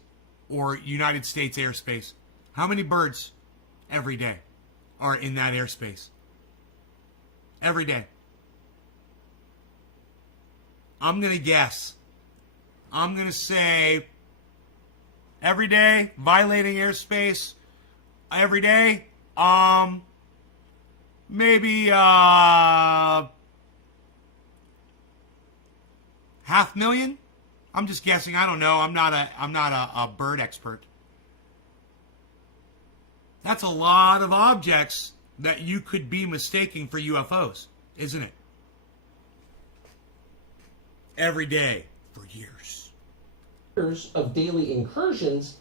or United States airspace? How many birds every day are in that airspace? Every day. I'm going to guess. I'm going to say every day, violating airspace, every day, maybe 500,000. I'm just guessing. I don't know. I'm not a bird expert. That's a lot of objects that you could be mistaking for UFOs, isn't it? Every day for years. Of daily incursions,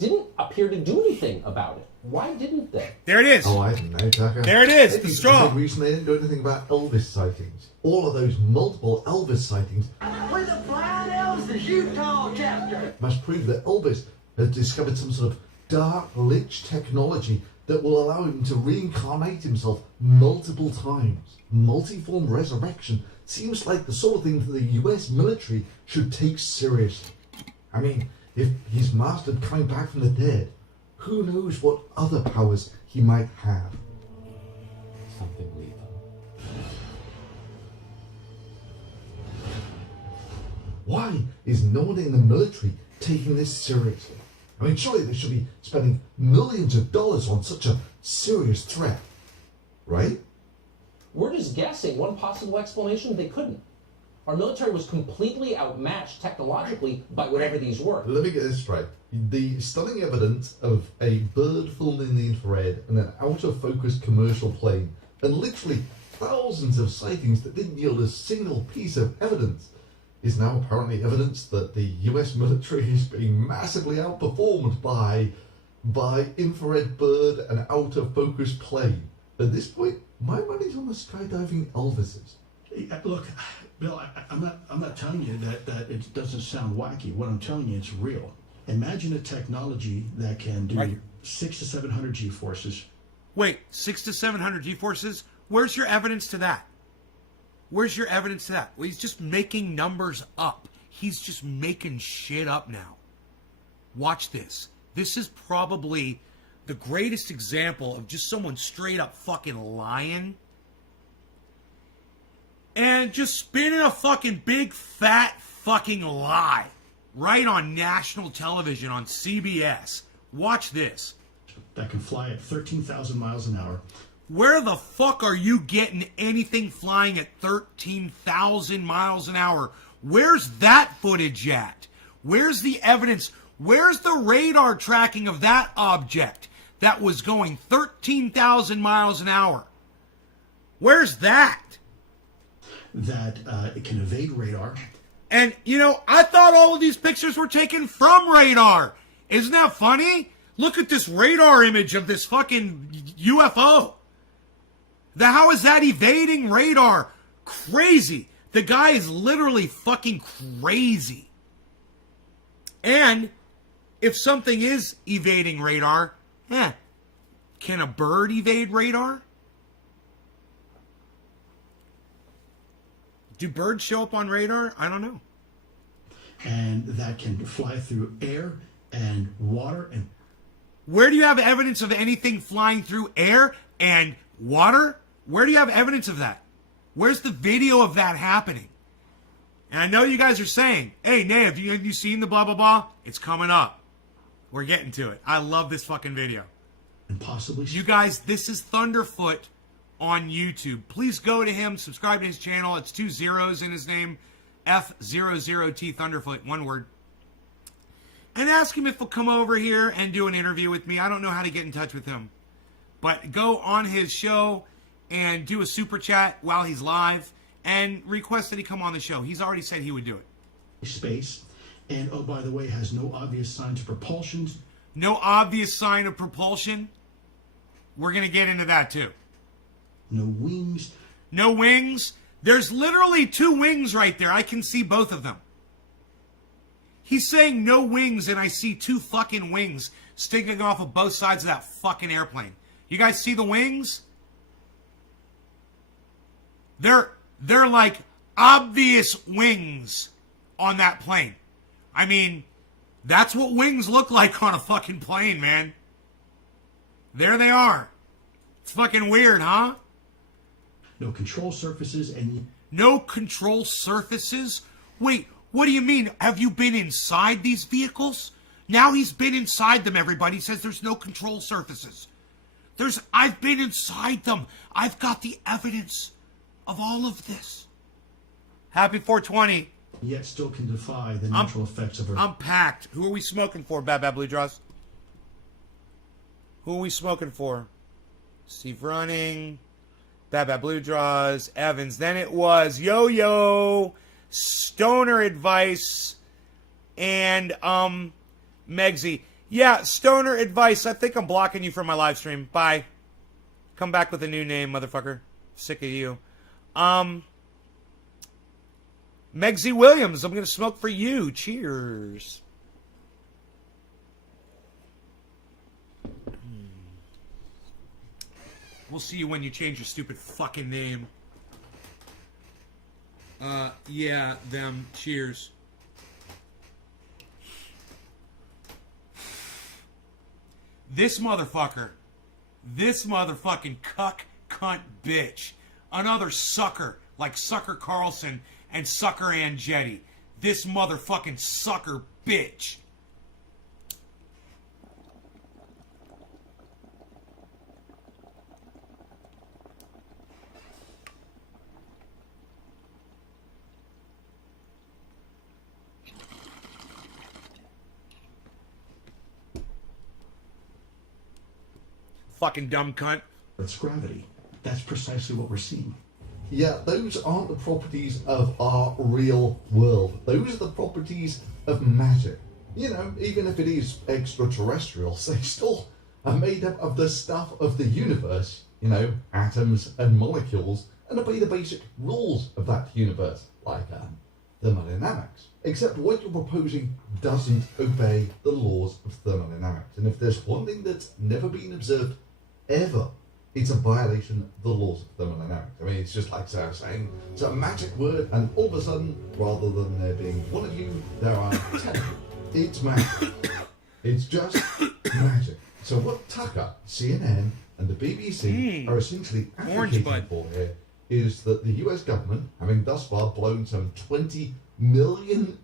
didn't appear to do anything about it. Why didn't they? There it is. Oh, I don't know, Tucker. There it is, Maybe the it's straw. the same reason they didn't do anything about Elvis sightings. All of those multiple Elvis sightings We're the Flying Elvis Utah chapter. must prove that Elvis has discovered some sort of dark lich technology that will allow him to reincarnate himself multiple times. Multiform resurrection seems like the sort of thing that the US military should take seriously. I mean, if he's mastered coming back from the dead, who knows what other powers he might have. Something lethal. Why is no one in the military taking this seriously? I mean, surely they should be spending millions of dollars on such a serious threat, right? We're just guessing. One possible explanation, they couldn't. Our military was completely outmatched technologically by whatever these were. Let me get this straight. The stunning evidence of a bird filmed in the infrared and an out-of-focus commercial plane, and literally thousands of sightings that didn't yield a single piece of evidence, is now apparently evidence that the US military is being massively outperformed by infrared bird and out-of-focus plane. At this point, my money's on the skydiving Elvises. Look, Bill, I'm not telling you that it doesn't sound wacky. What I'm telling you, it's real. Imagine a technology that can do 600 to 700 G-forces. Wait, 600 to 700 G-forces? Where's your evidence to that? Where's your evidence to that? Well, he's just making numbers up. He's just making shit up now. Watch this. This is probably the greatest example of just someone straight up fucking lying and just spinning a fucking big fat fucking lie right on national television on CBS. Watch this. That can fly at 13,000 miles an hour. Where the fuck are you getting anything flying at 13,000 miles an hour? Where's that footage at? Where's the evidence? Where's the radar tracking of that object that was going 13,000 miles an hour? Where's that? That it can evade radar. And, you know, I thought all of these pictures were taken from radar. Isn't that funny? Look at this radar image of this fucking UFO. How is that evading radar? Crazy. The guy is literally fucking crazy. And if something is evading radar, can a bird evade radar? Do birds show up on radar? I don't know. And that can fly through air and water. And where do you have evidence of anything flying through air and water? Where do you have evidence of that? Where's the video of that happening? And I know you guys are saying, hey, Nay, have you seen the blah, blah, blah? It's coming up. We're getting to it. I love this fucking video. And possibly... You guys, this is Thunderfoot on YouTube. Please go to him, subscribe to his channel. It's 2 zeros in his name. F00T Thunderfoot, one word. And ask him if he'll come over here and do an interview with me. I don't know how to get in touch with him. But go on his show and do a super chat while he's live and request that he come on the show. He's already said he would do it. Space. And, oh, by the way, has no obvious signs of propulsion. No obvious sign of propulsion? We're going to get into that, too. No wings. No wings? There's literally 2 wings right there. I can see both of them. He's saying no wings, and I see 2 fucking wings sticking off of both sides of that fucking airplane. You guys see the wings? They're like obvious wings on that plane. I mean, that's what wings look like on a fucking plane, man. There they are. It's fucking weird, huh? No control surfaces and... No control surfaces? Wait, what do you mean? Have you been inside these vehicles? Now he's been inside them, everybody. He says there's no control surfaces. I've been inside them. I've got the evidence of all of this. Happy 420. Yet still can defy the natural effects of Earth. I'm packed. Who are we smoking for, Bad Bad Blue Draws? Who are we smoking for? Steve Running, Bad Bad Blue Draws, Evans. Then it was Yo-Yo, Stoner Advice, and Megsy. Yeah, Stoner Advice. I think I'm blocking you from my live stream. Bye. Come back with a new name, motherfucker. Sick of you. Megsy Williams, I'm going to smoke for you. Cheers. We'll see you when you change your stupid fucking name. Yeah, them. Cheers. This motherfucker. This motherfucking cuck, cunt, bitch. Another sucker like Sucker Carlson and Sucker Andretti. This motherfucking sucker bitch. Fucking dumb cunt. It's gravity. That's precisely what we're seeing. Yeah, those aren't the properties of our real world. Those are the properties of magic. You know, even if it is extraterrestrials, they still are made up of the stuff of the universe, you know, atoms and molecules, and obey the basic rules of that universe, like thermodynamics. Except what you're proposing doesn't obey the laws of thermodynamics. And if there's one thing that's never been observed ever, it's a violation of the laws of thermodynamics. I mean, it's just like Sarah saying, it's a magic word, and all of a sudden, rather than there being one of you, there are 10 of you. It's magic. It's just magic. So what Tucker, CNN, and the BBC are essentially advocating for here is that the US government, having thus far blown some $20 million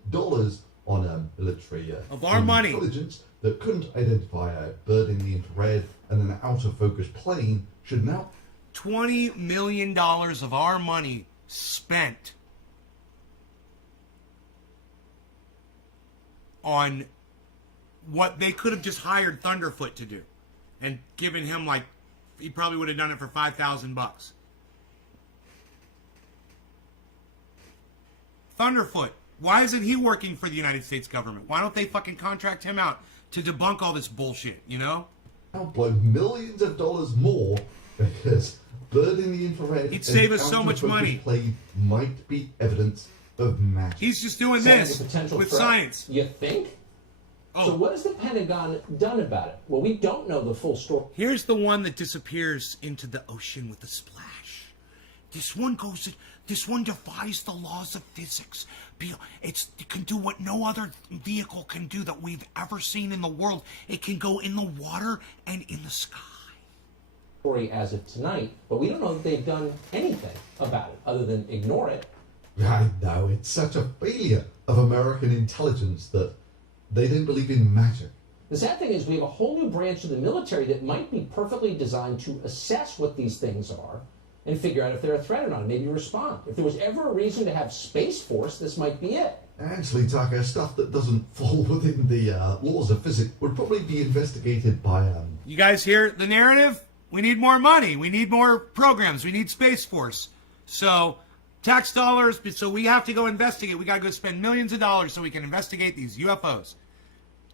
on military of our money intelligence that couldn't identify a bird in the infrared and an out-of-focus plane, should now... $20 million of our money spent on what they could have just hired Thunderfoot to do and given him, like, he probably would have done it for $5,000. Thunderfoot, why isn't he working for the United States government? Why don't they fucking contract him out to debunk all this bullshit, you know? Now blow millions of dollars more because bird in the infrared... He'd save us so much money. ...plane might be evidence of magic. He's just doing this with science. You think? So what has the Pentagon done about it? Well, we don't know the full story. Here's the one that disappears into the ocean with a splash. This one defies the laws of physics. It can do what no other vehicle can do that we've ever seen in the world. It can go in the water and in the sky. As of tonight, but we don't know that they've done anything about it other than ignore it. I know, it's such a failure of American intelligence that they don't believe in magic. The sad thing is we have a whole new branch of the military that might be perfectly designed to assess what these things are and figure out if they're a threat or not, and maybe respond. If there was ever a reason to have Space Force, this might be it. Actually, Tucker, stuff that doesn't fall within the laws of physics would probably be investigated by... You guys hear the narrative? We need more money. We need more programs. We need Space Force. So, tax dollars, so we have to go investigate. We got to go spend millions of dollars so we can investigate these UFOs.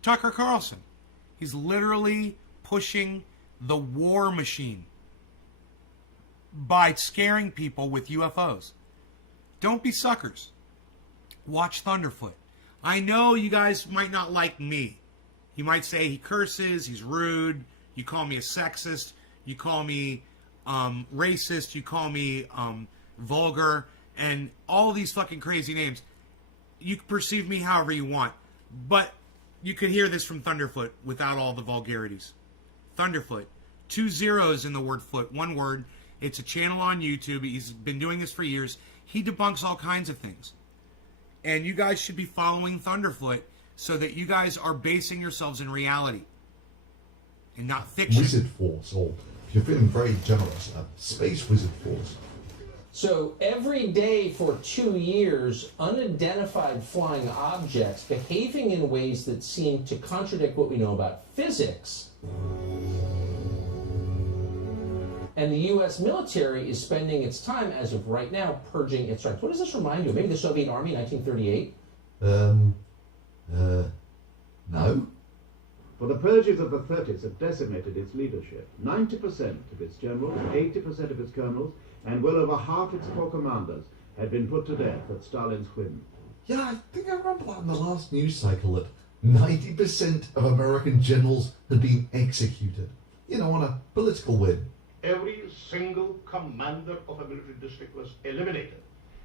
Tucker Carlson, he's literally pushing the war machine by scaring people with UFOs. Don't be suckers. Watch Thunderfoot. I know you guys might not like me. You might say he curses, he's rude, you call me a sexist, you call me racist, you call me vulgar, and all these fucking crazy names. You can perceive me however you want, but you could hear this from Thunderfoot without all the vulgarities. Thunderfoot, 2 zeros in the word foot, one word. It's a channel on YouTube. He's been doing this for years. He debunks all kinds of things. And you guys should be following Thunderfoot so that you guys are basing yourselves in reality and not fiction. Wizard Force, or if you're feeling very generous, Space Wizard Force. So every day for 2 years, unidentified flying objects behaving in ways that seem to contradict what we know about physics. And the U.S. military is spending its time, as of right now, purging its ranks. What does this remind you of? Maybe the Soviet Army, 1938? No. But the purges of the 30s have decimated its leadership. 90% of its generals, 80% of its colonels, and well over half its corps commanders had been put to death at Stalin's whim. Yeah, I think I remember that in the last news cycle that 90% of American generals had been executed. You know, on a political whim. Every single commander of a military district was eliminated.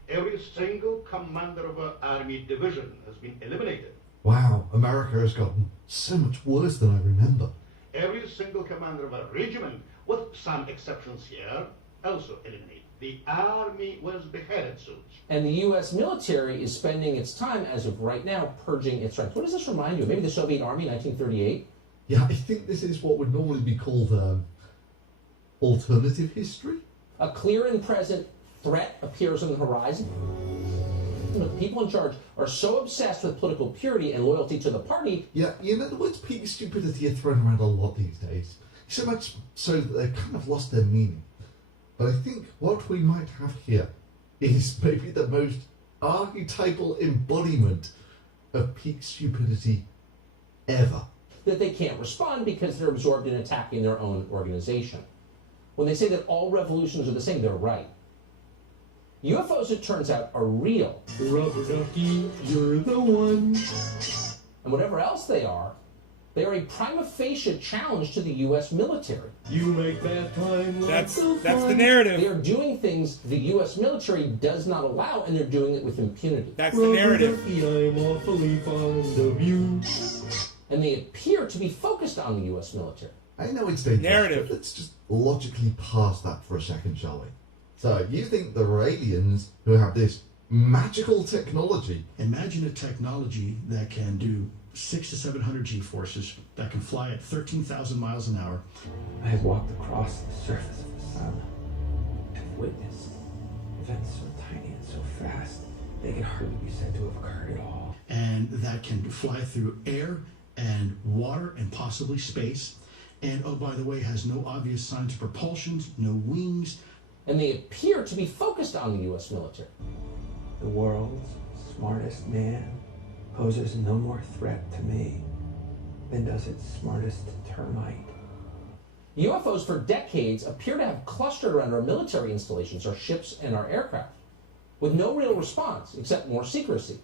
Every single commander of an army division has been eliminated. Wow, America has gotten so much worse than I remember. Every single commander of a regiment, with some exceptions here, also eliminated. The army was beheaded soon. And the U.S. military is spending its time, as of right now, purging its ranks. What does this remind you of? Maybe the Soviet Army, 1938? Yeah, I think this is what would normally be called alternative history. A clear and present threat appears on the horizon. You know, the people in charge are so obsessed with political purity and loyalty to the party. Yeah, you know, the words peak stupidity are thrown around a lot these days. So much so that they've kind of lost their meaning. But I think what we might have here is maybe the most archetypal embodiment of peak stupidity ever. That they can't respond because they're absorbed in attacking their own organization. When they say that all revolutions are the same, they're right. UFOs, it turns out, are real. Rubber ducky, you're the one. And whatever else they are a prima facie challenge to the U.S. military. You make that time That's the narrative. They are doing things the U.S. military does not allow, and they're doing it with impunity. That's the narrative. Ducky, I'm awfully fond of you. And they appear to be focused on the U.S. military. I know it's dangerous, Narrative. but let's just logically pass that for a second, shall we? So, you think there are aliens who have this magical technology? Imagine a technology that can do 600 to 700 G-forces, that can fly at 13,000 miles an hour. I have walked across the surface of the sun and witnessed events so tiny and so fast they can hardly be said to have occurred at all. And that can fly through air and water and possibly space. And, oh, by the way, has no obvious signs of propulsion, no wings. And they appear to be focused on the U.S. military. The world's smartest man poses no more threat to me than does its smartest termite. UFOs for decades appear to have clustered around our military installations, our ships and our aircraft, with no real response except more secrecy.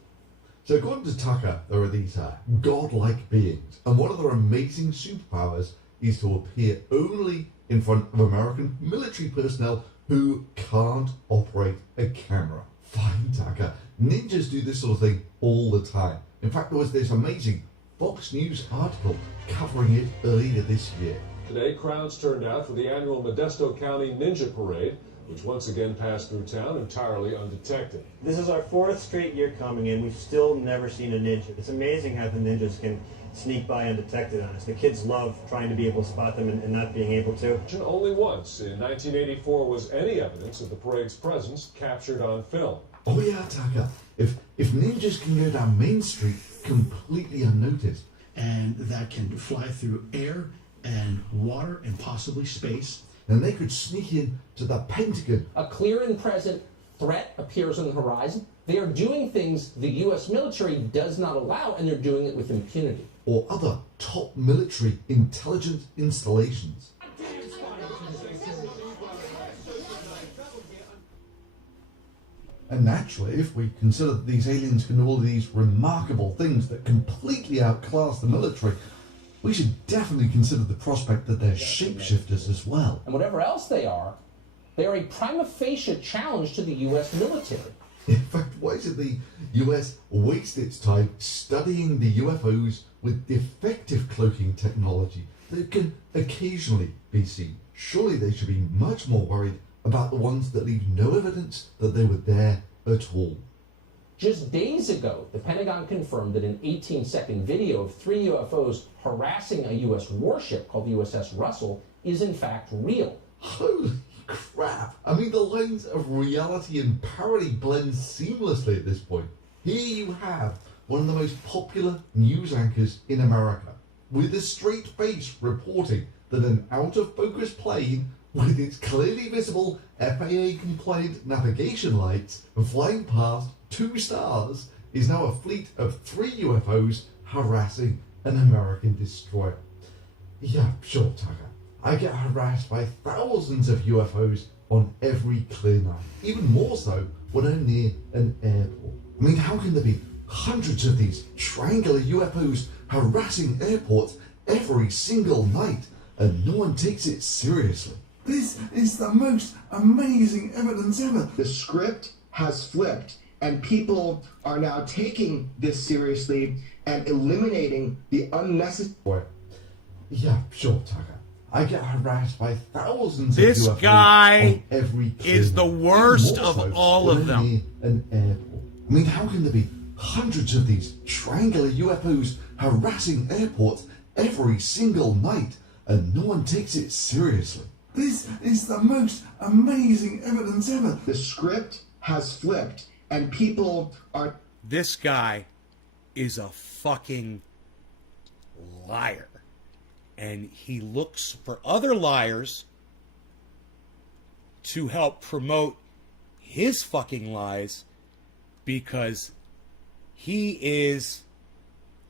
So according to Tucker, there are these godlike beings, and one of their amazing superpowers is to appear only in front of American military personnel who can't operate a camera. Fine, Tucker. Ninjas do this sort of thing all the time. In fact, there was this amazing Fox News article covering it earlier this year. Today, crowds turned out for the annual Modesto County Ninja Parade, which once again passed through town entirely undetected. This is our 4th straight year coming in. We've still never seen a ninja. It's amazing how the ninjas can sneak by undetected on us. The kids love trying to be able to spot them and not being able to. Only once, in 1984, was any evidence of the parade's presence captured on film. Oh yeah, Tucker. If ninjas can go down Main Street completely unnoticed. And that can fly through air and water and possibly space. Then they could sneak in to the Pentagon. A clear and present threat appears on the horizon. They are doing things the U.S. military does not allow, and they're doing it with impunity. Or other top military intelligence installations. And naturally, if we consider that these aliens can do all these remarkable things that completely outclass the military, we should definitely consider the prospect that they're shapeshifters as well. And whatever else they are a prima facie challenge to the U.S. military. In fact, why should the US waste its time studying the UFOs with defective cloaking technology that can occasionally be seen? Surely they should be much more worried about the ones that leave no evidence that they were there at all. Just days ago, the Pentagon confirmed that an 18-second video of 3 UFOs harassing a U.S. warship called the USS Russell is in fact real. Holy crap! I mean, the lines of reality and parody blend seamlessly at this point. Here you have one of the most popular news anchors in America, with a straight face reporting that an out-of-focus plane with its clearly visible FAA-compliant navigation lights flying past 2 stars is now a fleet of 3 UFOs harassing an American destroyer. Yeah, sure, Tucker. I get harassed by thousands of UFOs on every clear night. Even more so when I'm near an airport. I mean, how can there be hundreds of these triangular UFOs harassing airports every single night and no one takes it seriously? This is the most amazing evidence ever. The script has flipped, and people are now taking this seriously and eliminating the unnecessary. Yeah, sure, Tucker. I get harassed by thousands This of UFOs guy on every clear is the night. worst Even more of so all when of I'm them. near an airport. I mean, how can there be hundreds of these triangular UFOs harassing airports every single night and no one takes it seriously? This is the most amazing evidence ever. The script has flipped, and people are. This guy is a fucking liar. And he looks for other liars to help promote his fucking lies because he is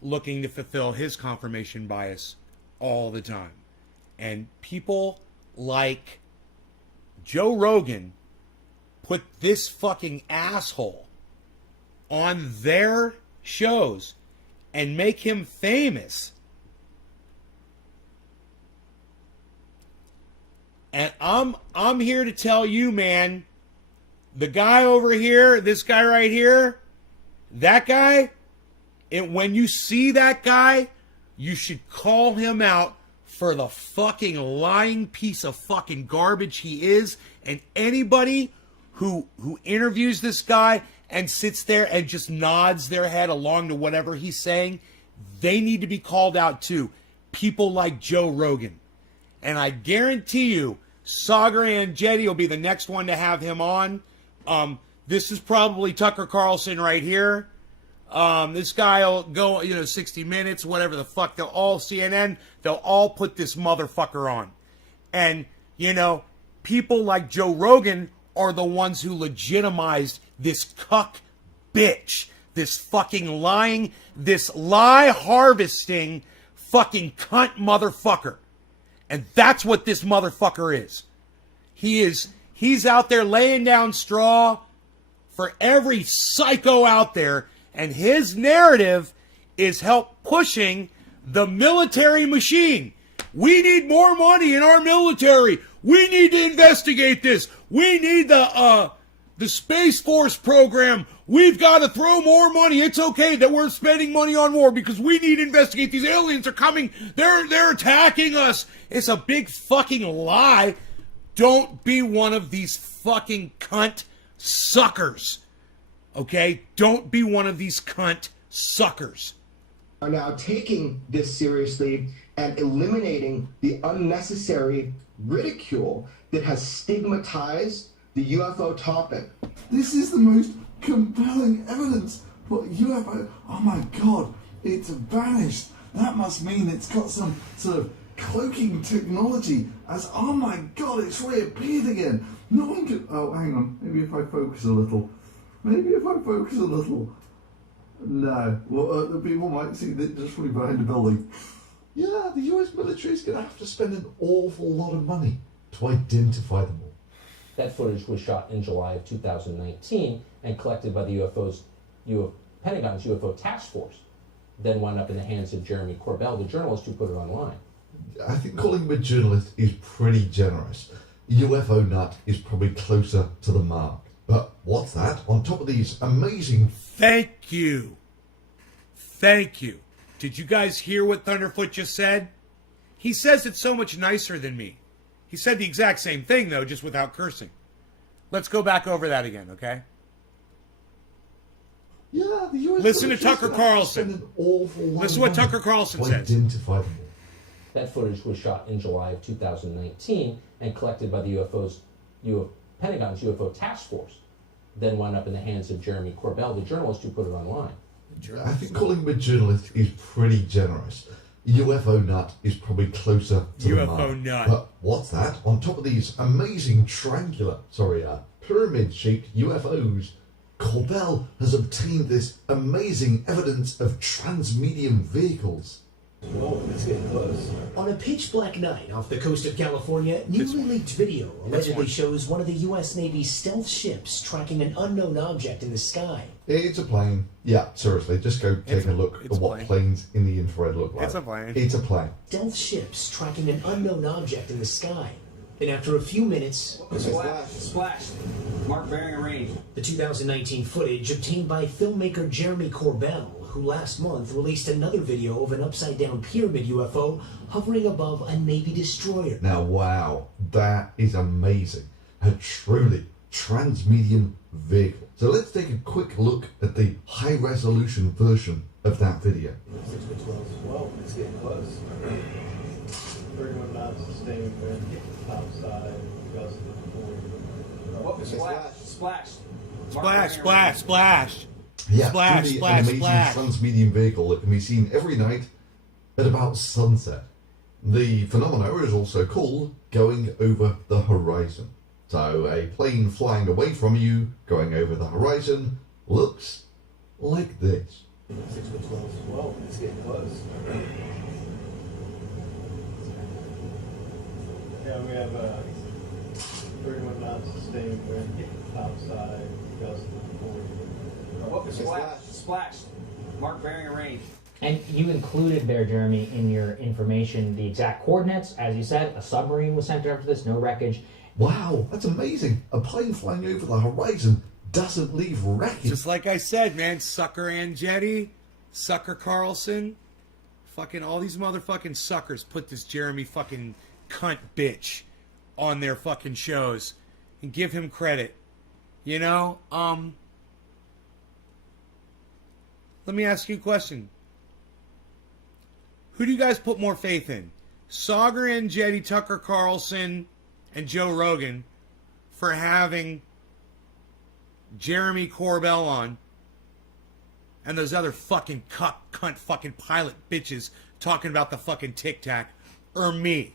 looking to fulfill his confirmation bias all the time. And people like Joe Rogan put this fucking asshole on their shows and make him famous. And I'm here to tell you, man, the guy over here, this guy right here, that guy, when you see that guy, you should call him out for the fucking lying piece of fucking garbage he is. And anybody who interviews this guy and sits there and just nods their head along to whatever he's saying, they need to be called out too. People like Joe Rogan. And I guarantee you, Sagar Andretti will be the next one to have him on. This is probably Tucker Carlson right here. This guy will go, 60 Minutes, whatever the fuck. They'll all, CNN, they'll all put this motherfucker on. And, people like Joe Rogan are the ones who legitimized this cuck bitch. This fucking lying, this lie harvesting fucking cunt motherfucker. And that's what this motherfucker is. He's out there laying down straw for every psycho out there, and his narrative is help pushing the military machine. We need more money in our military. We need to investigate this. We need the Space Force program. We've got to throw more money. It's okay that we're spending money on war because we need to investigate. These aliens are coming. They're attacking us. It's a big fucking lie. Don't be one of these fucking cunt suckers. Okay? Don't be one of these cunt suckers. Are now taking this seriously and eliminating the unnecessary ridicule that has stigmatized the UFO topic. This is the most compelling evidence for UFO. Oh my god, it's vanished. That must mean it's got some sort of cloaking technology as, oh my god, it's reappeared again. No one can. Oh, hang on. Maybe if I focus a little. No. Well, the people might see that just from behind the building. Yeah, the US military is going to have to spend an awful lot of money to identify them all. That footage was shot in July of 2019 and collected by the Pentagon's UFO Task Force, then wound up in the hands of Jeremy Corbell, the journalist who put it online. I think calling him a journalist is pretty generous. UFO nut is probably closer to the mark. But what's that? On top of these amazing... Thank you. Did you guys hear what Thunderfoot just said? He says it so much nicer than me. He said the exact same thing, though, just without cursing. Let's go back over that again, okay? Yeah, the US Listen to Tucker Carlson. Listen to what Tucker Carlson says. Identify them all. That footage was shot in July of 2019 and collected by the Pentagon's UFO Task Force, then wound up in the hands of Jeremy Corbell, the journalist who put it online. I think calling him a journalist is pretty generous. UFO nut is probably closer to the mark. UFO nut. But what's that? On top of these amazing pyramid-shaped UFOs, Corbell has obtained this amazing evidence of transmedium vehicles. Whoa, it's getting close. On a pitch black night off the coast of California, newly leaked video allegedly shows one of the U.S. Navy's stealth ships tracking an unknown object in the sky. It's a plane. Yeah, seriously, just go take a look at what planes in the infrared look like. It's a plane. It's a plane. Stealth ships tracking an unknown object in the sky. And after a few minutes, Splash. Mark bearing range. the 2019 footage obtained by filmmaker Jeremy Corbell, who last month released another video of an upside-down pyramid UFO hovering above a Navy destroyer. Now, wow, that is amazing. A truly transmedium vehicle. So let's take a quick look at the high-resolution version of that video. 6 to 12. Whoa, it's getting close. 31 knots, sustained wind, outside, gust of 40. Splash. Splash, splash, splash. Yeah, Splash, truly splash, an amazing splash. transmedium vehicle that can be seen every night at about sunset. The phenomena is also called going over the horizon. So a plane flying away from you, going over the horizon, looks like this. 6 to 12. Whoa, it's getting close. Yeah, we have 31 knots, sustained wind, outside, gust of 40. Splash. Mark bearing range. And you included there, Jeremy, in your information the exact coordinates. As you said, a submarine was sent after this, no wreckage. Wow, that's amazing. A plane flying over the horizon doesn't leave wreckage. Just like I said, man, Sucker Andretti, Sucker Carlson, fucking all these motherfucking suckers put this Jeremy fucking cunt bitch on their fucking shows and give him credit. You know, let me ask you a question. Who do you guys put more faith in? Sagar Andretti, Tucker Carlson, and Joe Rogan for having Jeremy Corbell on, and those other fucking cunt fucking pilot bitches talking about the fucking Tic Tac, or me?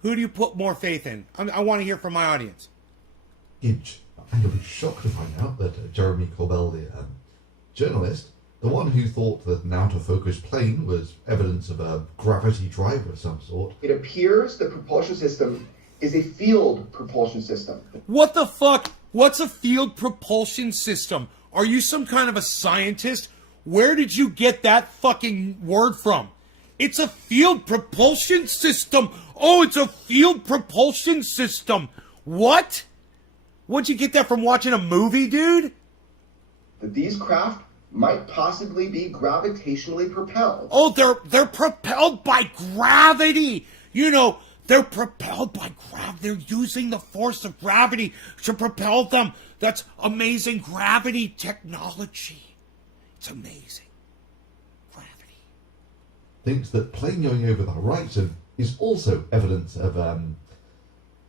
Who do you put more faith in? I want to hear from my audience. And you'll be shocked to find out that Jeremy Corbell, the journalist, the one who thought that an out-of-focus plane was evidence of a gravity drive of some sort. It appears the propulsion system is a field propulsion system. What the fuck? What's a field propulsion system? Are you some kind of a scientist? Where did you get that fucking word from? It's a field propulsion system. Oh, it's a field propulsion system. What? Where'd you get that from, watching a movie, dude? These craft might possibly be gravitationally propelled. Oh, they're propelled by gravity. You know, they're propelled by gravity. They're using the force of gravity to propel them. That's amazing gravity technology. It's amazing. Thinks that plane going over the horizon is also evidence of an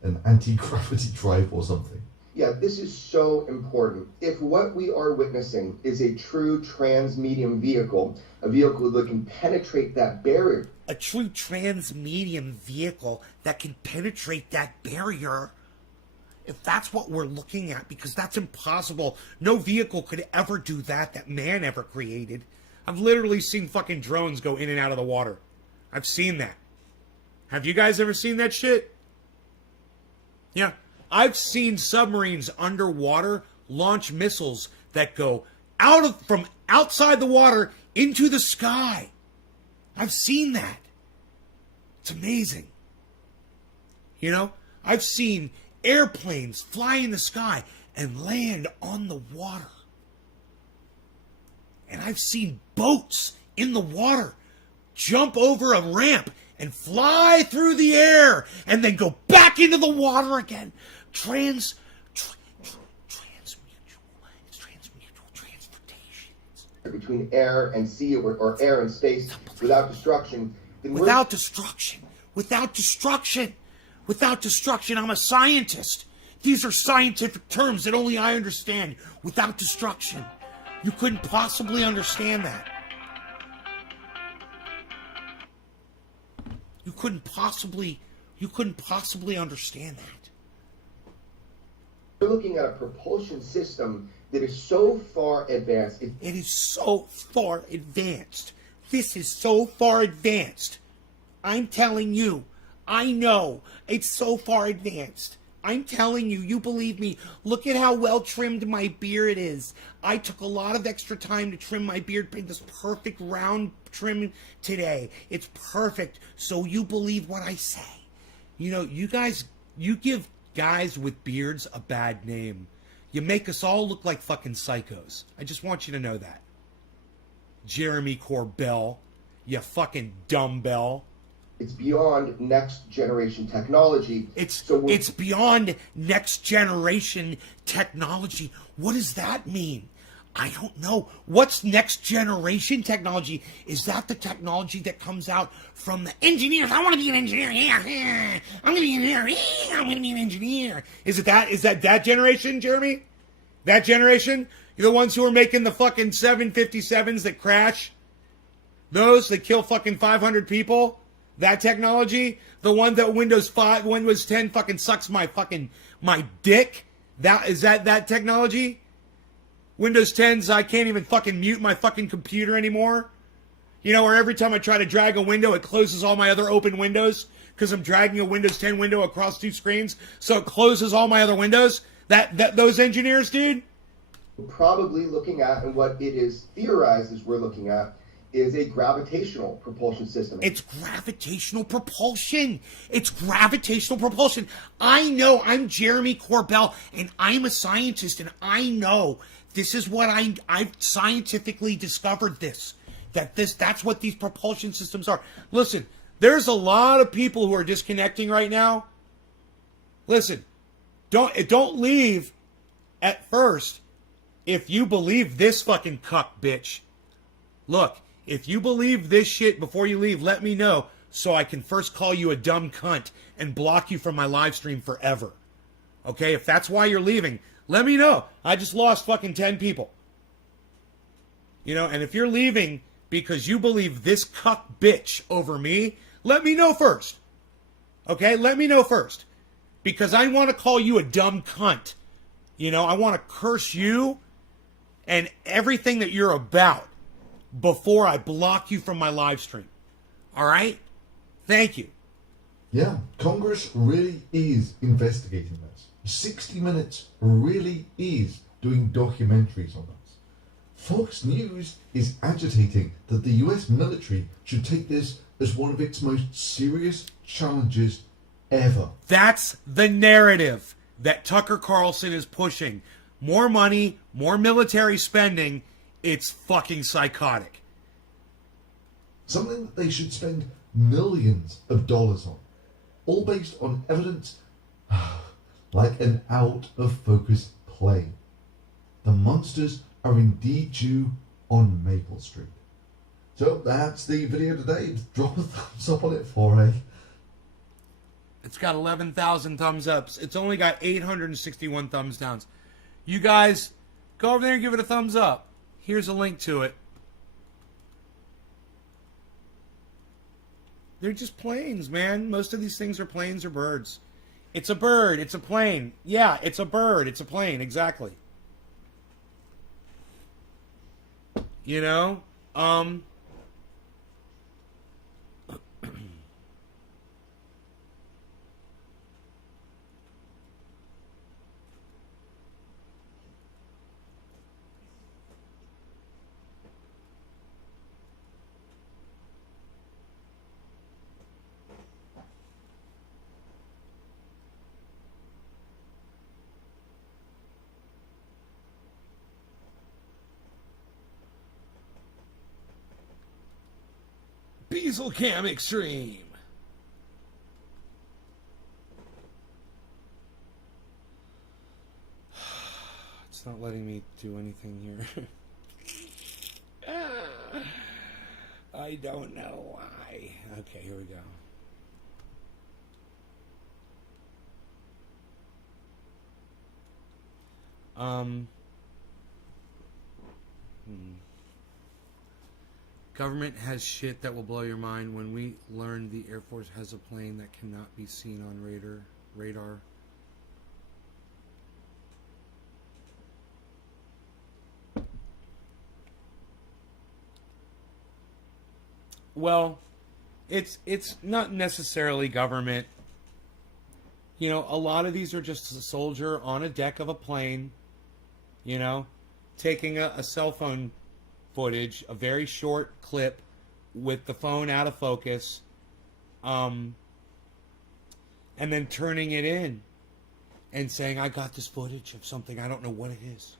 anti-gravity drive or something. Yeah, this is so important. If what we are witnessing is a true transmedium vehicle, a vehicle that can penetrate that barrier. A true transmedium vehicle that can penetrate that barrier. If that's what we're looking at, because that's impossible. No vehicle could ever do that man ever created. I've literally seen fucking drones go in and out of the water. I've seen that. Have you guys ever seen that shit? Yeah. I've seen submarines underwater launch missiles that go from outside the water into the sky. I've seen that. It's amazing. You know, I've seen airplanes fly in the sky and land on the water. And I've seen boats in the water jump over a ramp and fly through the air and then go back into the water again. Transmutual transportation. Between air and sea or air and space without destruction. Without destruction. Without destruction. Without destruction. I'm a scientist. These are scientific terms that only I understand. Without destruction. You couldn't possibly understand that. You couldn't possibly understand that. We're looking at a propulsion system that is so far advanced. It is so far advanced. This is so far advanced. I'm telling you. I know. It's so far advanced. I'm telling you, you believe me. Look at how well trimmed my beard is. I took a lot of extra time to trim my beard, bring this perfect round trim today. It's perfect. So you believe what I say. You know, you guys, you give guys with beards a bad name. You make us all look like fucking psychos. I just want you to know that. Jeremy Corbell, you fucking dumbbell. It's beyond next generation technology. It's beyond next generation technology. What does that mean? I don't know. What's next generation technology? Is that the technology that comes out from the engineers? I want to be an engineer. Yeah. I'm going to be an engineer. Yeah, I'm going to be an engineer. Is that generation, Jeremy? That generation? You're the ones who are making the fucking 757s that crash? Those that kill fucking 500 people? That technology? The one that Windows 10 fucking sucks my dick? That technology? Windows 10's I can't even fucking mute my fucking computer anymore? You know, or every time I try to drag a window, it closes all my other open windows because I'm dragging a Windows 10 window across two screens, so it closes all my other windows? Those engineers, dude? We're probably looking at, and what it is theorized is we're looking at, is a gravitational propulsion system. It's gravitational propulsion. It's gravitational propulsion. I know. I'm Jeremy Corbell, and I'm a scientist, and I know this is what I've scientifically discovered this. That's what these propulsion systems are. Listen, there's a lot of people who are disconnecting right now. Listen, don't leave at first if you believe this fucking cuck bitch. Look, if you believe this shit before you leave, let me know so I can first call you a dumb cunt and block you from my live stream forever. Okay, if that's why you're leaving, let me know. I just lost fucking 10 people. You know, and if you're leaving because you believe this cuck bitch over me, let me know first. Okay, let me know first. Because I want to call you a dumb cunt. You know, I want to curse you and everything that you're about before I block you from my live stream. All right? Thank you. Yeah, Congress really is investigating this. 60 Minutes really is doing documentaries on this. Fox News is agitating that the US military should take this as one of its most serious challenges ever. That's the narrative that Tucker Carlson is pushing. More money, more military spending. It's fucking psychotic. Something that they should spend millions of dollars on. All based on evidence like an out-of-focus plane. The monsters are indeed due on Maple Street. So that's the video today. Drop a thumbs up on it for me. It's got 11,000 thumbs ups. It's only got 861 thumbs downs. You guys, go over there and give it a thumbs up. Here's a link to it. They're just planes, man. Most of these things are planes or birds. It's a bird. It's a plane. Yeah, it's a bird. It's a plane. Exactly. You know? Diesel Cam Extreme. It's not letting me do anything here. I don't know why. Okay, here we go. Government has shit that will blow your mind. When we learned the Air Force has a plane that cannot be seen on radar. Well, it's not necessarily government. You know, a lot of these are just a soldier on a deck of a plane, you know, taking a cell phone footage, a very short clip with the phone out of focus, and then turning it in and saying, I got this footage of something, I don't know what it is.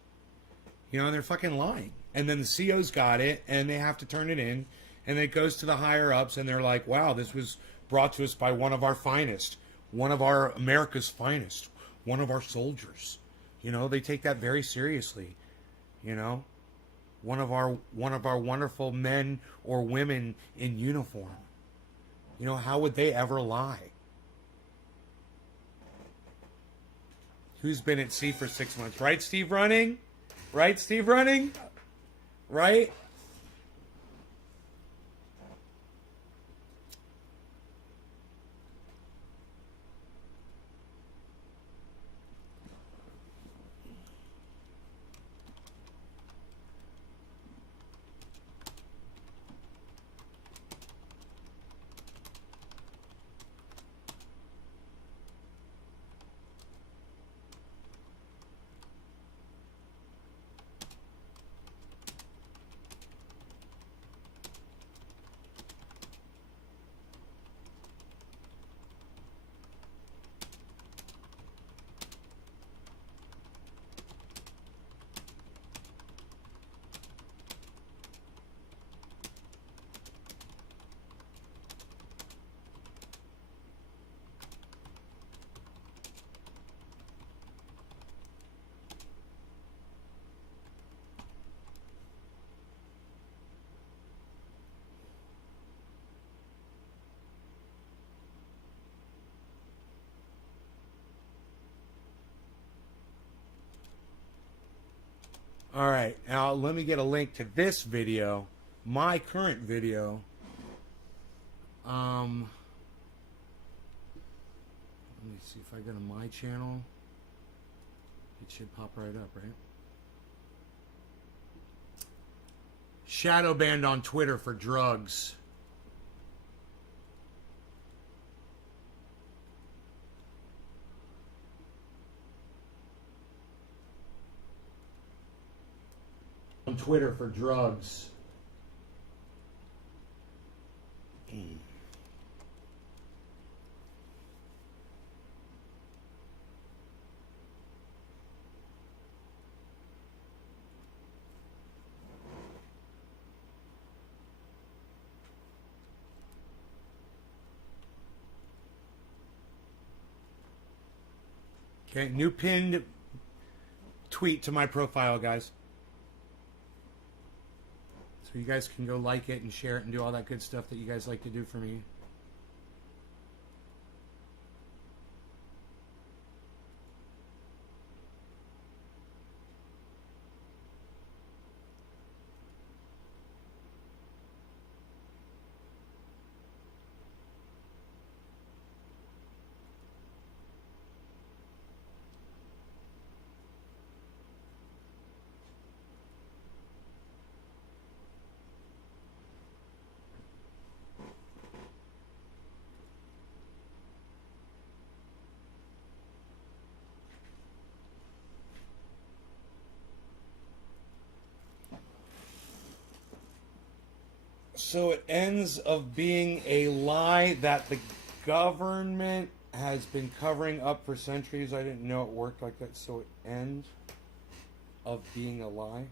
You know, and they're fucking lying. And then the CO's got it, and they have to turn it in, and it goes to the higher-ups, and they're like, wow, this was brought to us by one of our finest, one of our America's finest, one of our soldiers. You know, they take that very seriously. You know, one of our wonderful men or women in uniform. You know, how would they ever lie? Who's been at sea for 6 months? Right, Steve Running? Right, Steve Running? Right? All right, now let me get a link to this video, my current video. Let me see if I go to my channel. It should pop right up, right? Shadow banned on Twitter for drugs. On Twitter for drugs. Okay, new pinned tweet to my profile, guys. So you guys can go like it and share it and do all that good stuff that you guys like to do for me. So it ends of being a lie that the government has been covering up for centuries. I didn't know it worked like that. So it ends of being a lie.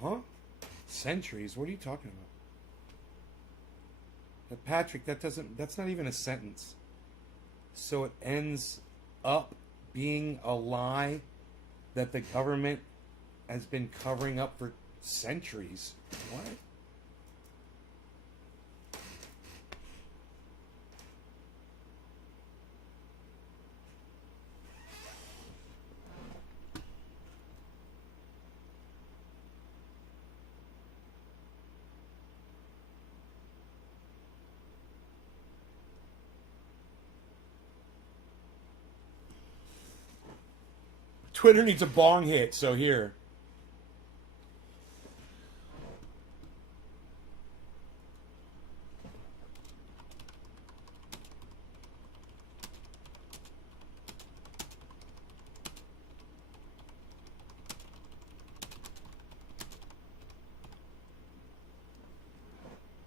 Huh? Centuries? What are you talking about? But Patrick, that's not even a sentence. So it ends up being a lie that the government has been covering up for centuries. What? Twitter needs a bong hit, so here.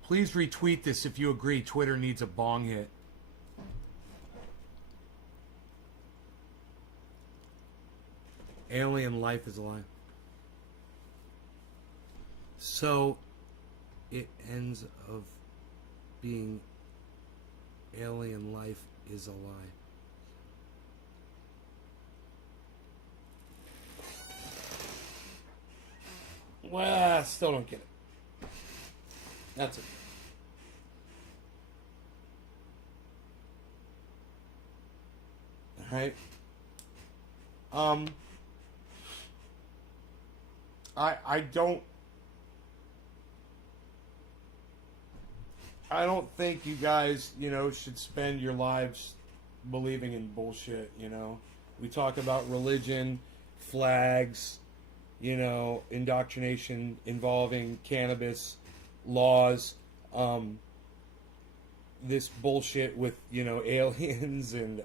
Please retweet this if you agree Twitter needs a bong hit. Alien life is alive. So it ends of being alien life is a lie. Well, I still don't get it. That's it. Alright. I don't think you guys, should spend your lives believing in bullshit, We talk about religion, flags, indoctrination involving cannabis, laws, this bullshit with, aliens and,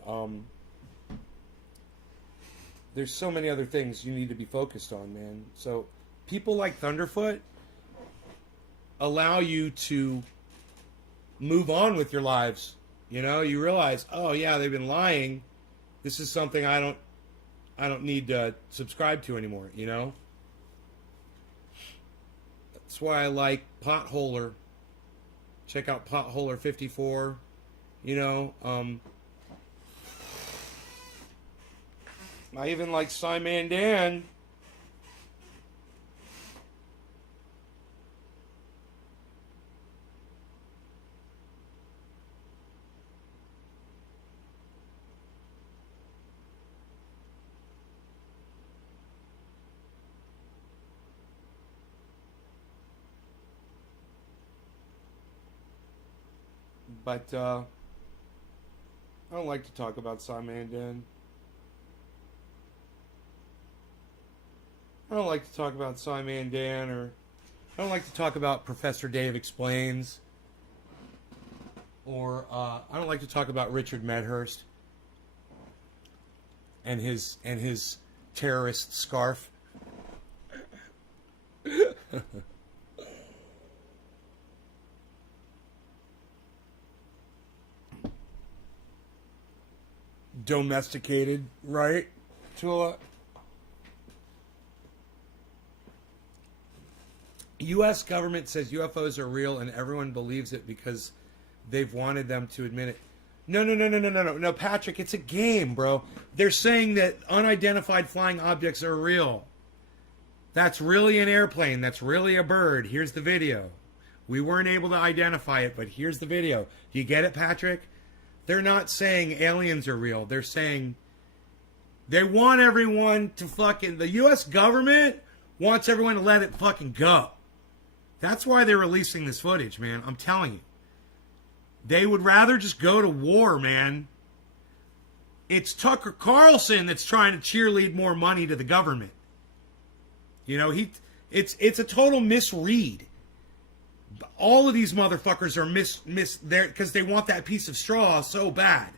there's so many other things you need to be focused on, man. So people like Thunderfoot allow you to move on with your lives. You realize, oh yeah, they've been lying. This is something I don't need to subscribe to anymore, That's why I like Potholer. Check out Potholer 54. I even like Simon Dan. But I don't like to talk about Simon Dan. I don't like to talk about Simon Dan, or I don't like to talk about Professor Dave Explains, or I don't like to talk about Richard Medhurst and his terrorist scarf. Domesticated, right? To a lot. U.S. government says UFOs are real and everyone believes it because they've wanted them to admit it. No, Patrick, it's a game, bro. They're saying that unidentified flying objects are real. That's really an airplane. That's really a bird. Here's the video. We weren't able to identify it, but here's the video. Do you get it, Patrick? They're not saying aliens are real. They're saying they want everyone to fucking... The U.S. government wants everyone to let it fucking go. That's why they're releasing this footage, man. I'm telling you. They would rather just go to war, man. It's Tucker Carlson that's trying to cheerlead more money to the government. It's a total misread. All of these motherfuckers are there because they want that piece of straw so bad.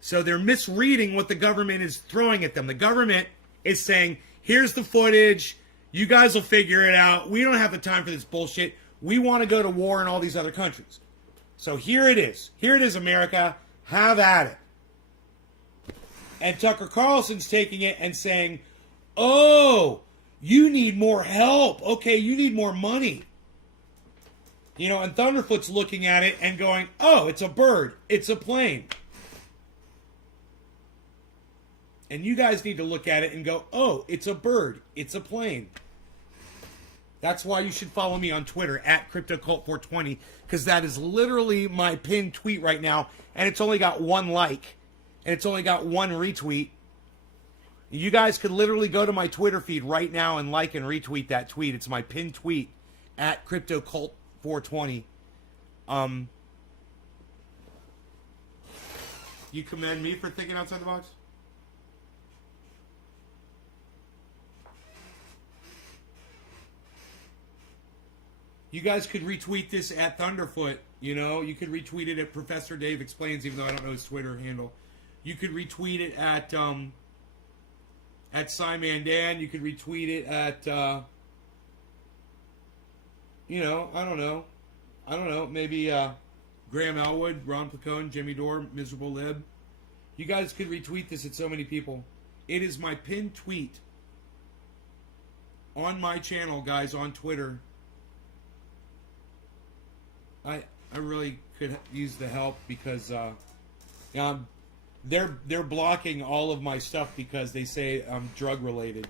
So they're misreading what the government is throwing at them. The government is saying, here's the footage. You guys will figure it out. We don't have the time for this bullshit. We want to go to war in all these other countries. So here it is. Here it is, America. Have at it. And Tucker Carlson's taking it and saying, oh, you need more help. Okay, you need more money. And Thunderfoot's looking at it and going, oh, it's a bird. It's a plane. And you guys need to look at it and go, oh, it's a bird. It's a plane. That's why you should follow me on Twitter at CryptoCult420, because that is literally my pinned tweet right now, and it's only got 1 like, and it's only got 1 retweet. You guys could literally go to my Twitter feed right now and like and retweet that tweet. It's my pinned tweet at CryptoCult420. You commend me for thinking outside the box? You guys could retweet this at Thunderfoot. You could retweet it at Professor Dave Explains, even though I don't know his Twitter handle. You could retweet it at Simon Dan. You could retweet it at I don't know. I don't know, maybe Graham Elwood, Ron Placone, Jimmy Dore, Miserable Lib. You guys could retweet this at so many people. It is my pinned tweet on my channel, guys, on Twitter. I really could use the help because they're blocking all of my stuff because they say I'm drug related.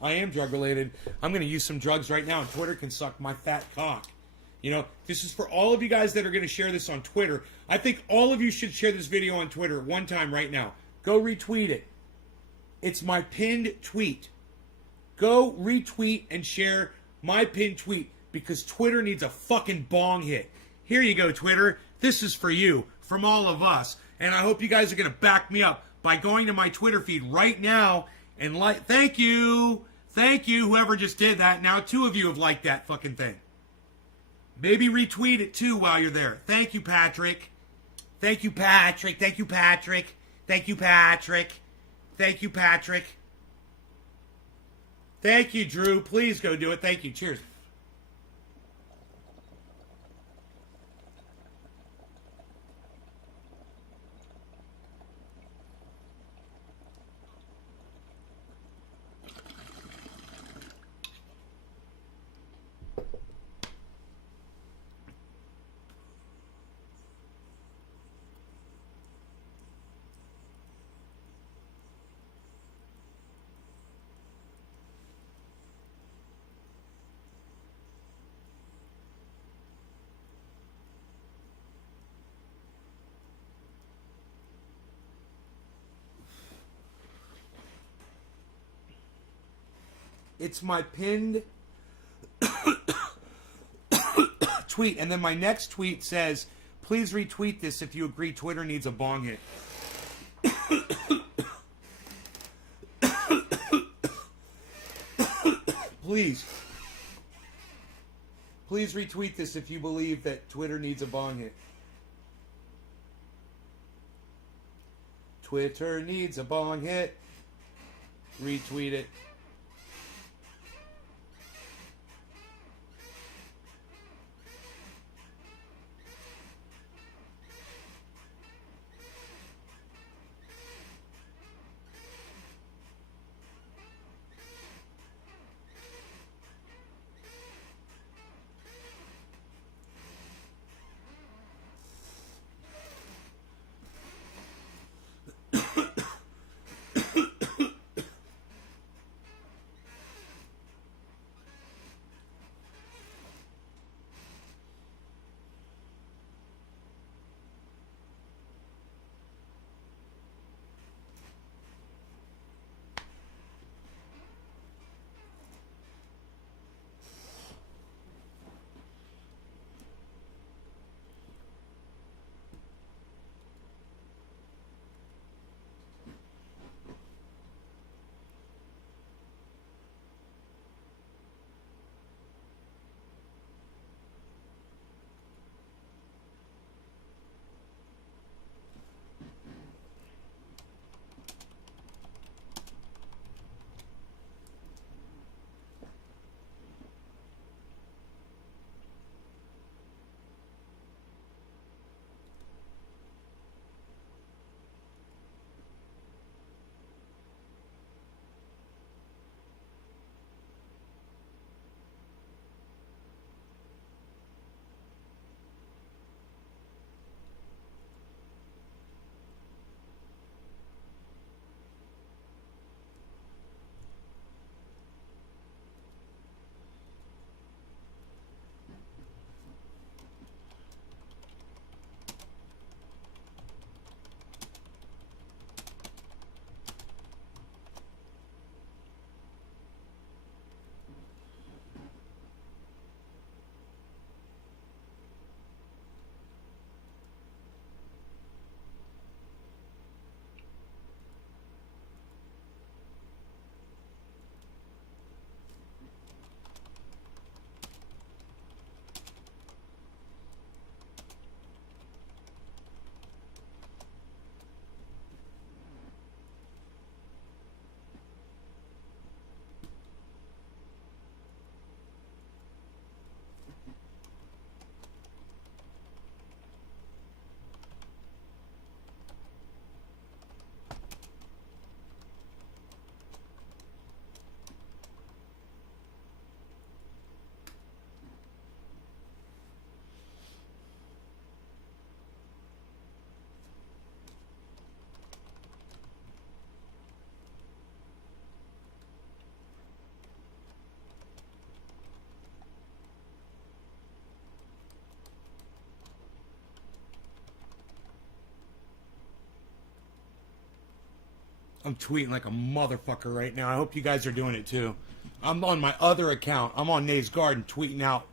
I am drug related. I'm going to use some drugs right now, and Twitter can suck my fat cock. You know, this is for all of you guys that are going to share this on Twitter. I think all of you should share this video on Twitter one time right now. Go retweet it. It's my pinned tweet. Go retweet and share my pinned tweet because Twitter needs a fucking bong hit. Here you go, Twitter. This is for you, from all of us. And I hope you guys are going to back me up by going to my Twitter feed right now and like. Thank you. Thank you, whoever just did that. Now 2 of you have liked that fucking thing. Maybe retweet it too while you're there. Thank you, Patrick. Thank you, Patrick. Thank you, Patrick. Thank you, Patrick. Thank you, Patrick. Thank you, Drew. Please go do it. Thank you. Cheers. It's my pinned tweet. And then my next tweet says, please retweet this if you agree Twitter needs a bong hit. Please. Please retweet this if you believe that Twitter needs a bong hit. Twitter needs a bong hit. Retweet it. I'm tweeting like a motherfucker right now. I hope you guys are doing it too. I'm on my other account. I'm on Nays Garden tweeting out.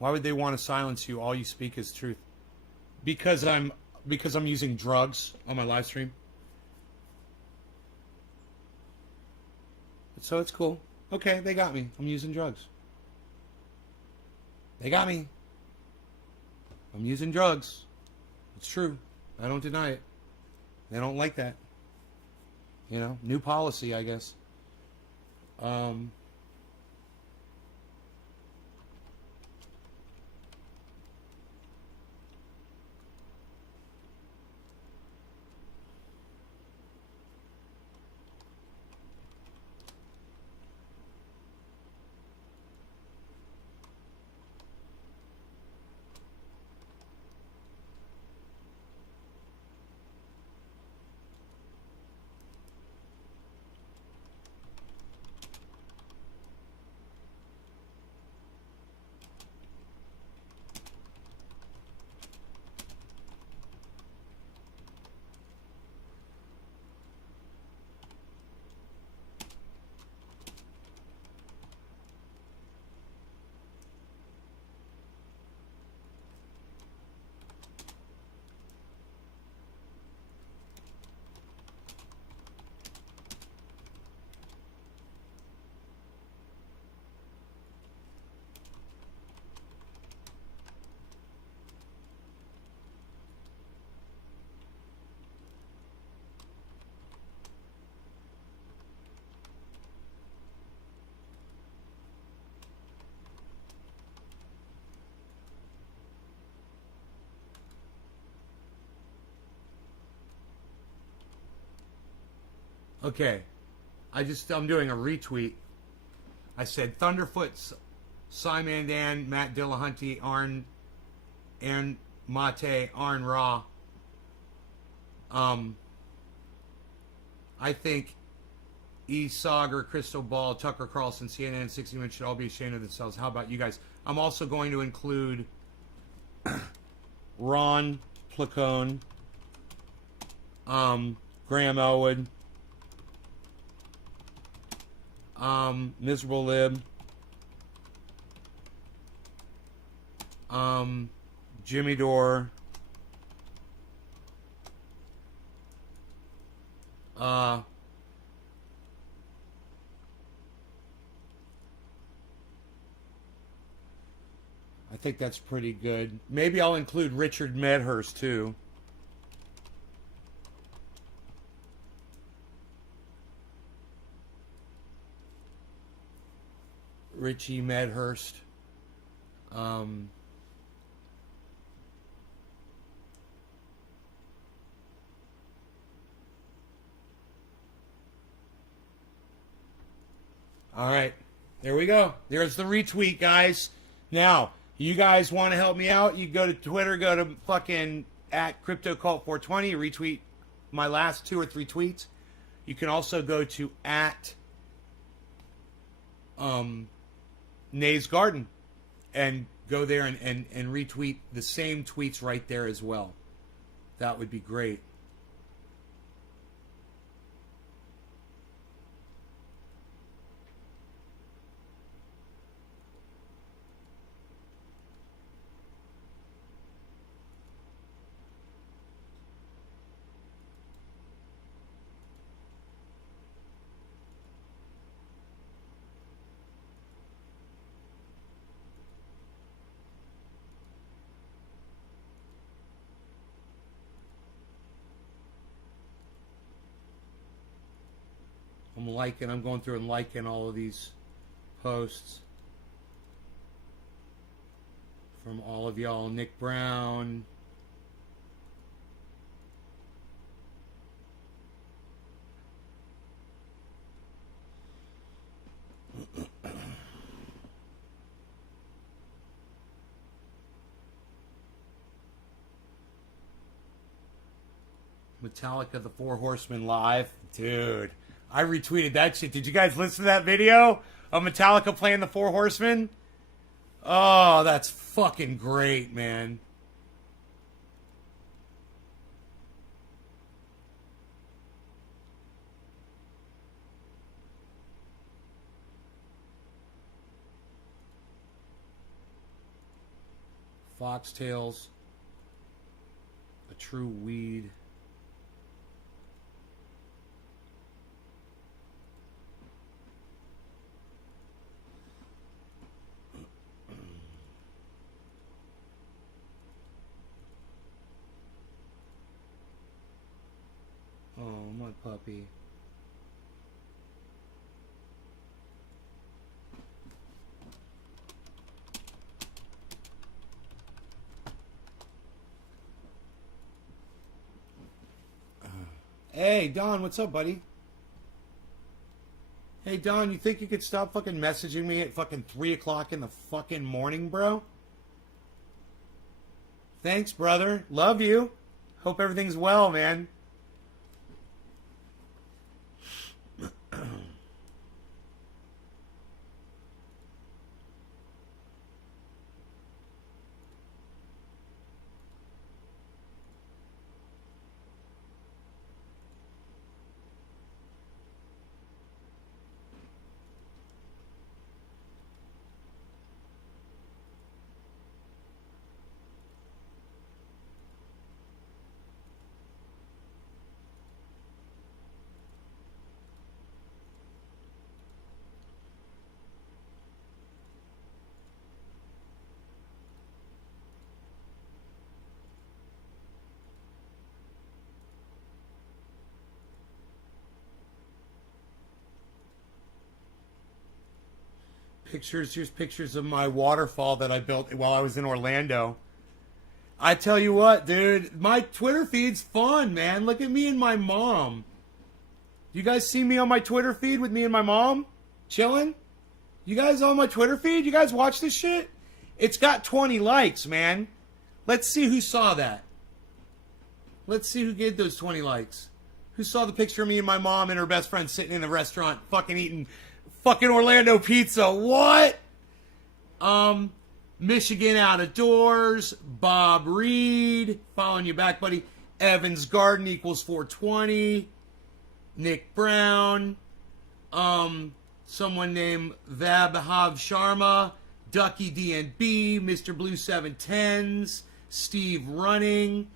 Why would they want to silence you? All you speak is truth. Because I'm using drugs on my live stream. So it's cool. Okay, they got me. I'm using drugs. They got me. I'm using drugs. It's true. I don't deny it. They don't like that. You know, new policy, I guess. Okay, I'm doing a retweet. I said Thunderfoot, Simon Dan, Matt Dillahunty, Arn Mate, Arn Ra. I think E. Sauger, Crystal Ball, Tucker Carlson, CNN, 60 Minutes should all be ashamed of themselves. How about you guys? I'm also going to include Ron Placone, Graham Elwood, Miserable Lib, Jimmy Dore, I think that's pretty good. Maybe I'll include Richard Medhurst too. Richie Medhurst. All right. There we go. There's the retweet, guys. Now, you guys want to help me out? You go to Twitter, go to fucking @CryptoCult420, retweet my last 2 or 3 tweets. You can also go to @Nays Garden and go there and retweet the same tweets right there as well. That would be great. I'm going through and liking all of these posts from all of y'all. Nick Brown. Metallica, the Four Horsemen live. Dude. I retweeted that shit. Did you guys listen to that video of Metallica playing the Four Horsemen? Oh, that's fucking great, man. Foxtails. A true weed. Oh, my puppy. Hey, Don, what's up, buddy? Hey, Don, you think you could stop fucking messaging me at fucking 3 o'clock in the fucking morning, bro? Thanks, brother. Love you. Hope everything's well, man. Here's pictures of my waterfall that I built while I was in Orlando. I tell you what, dude, my Twitter feed's fun, man. Look at me and my mom. You guys see me on my Twitter feed with me and my mom? Chilling? You guys on my Twitter feed? You guys watch this shit? It's got 20 likes, man. Let's see who saw that. Let's see who gave those 20 likes. Who saw the picture of me and my mom and her best friend sitting in the restaurant fucking eating fucking Orlando pizza? What? Michigan Out of Doors, Bob Reed, following you back, buddy. Evans Garden equals 420. Nick Brown. Someone named Vabhav Sharma. Ducky DNB. Mr. Blue 710s. Steve Running.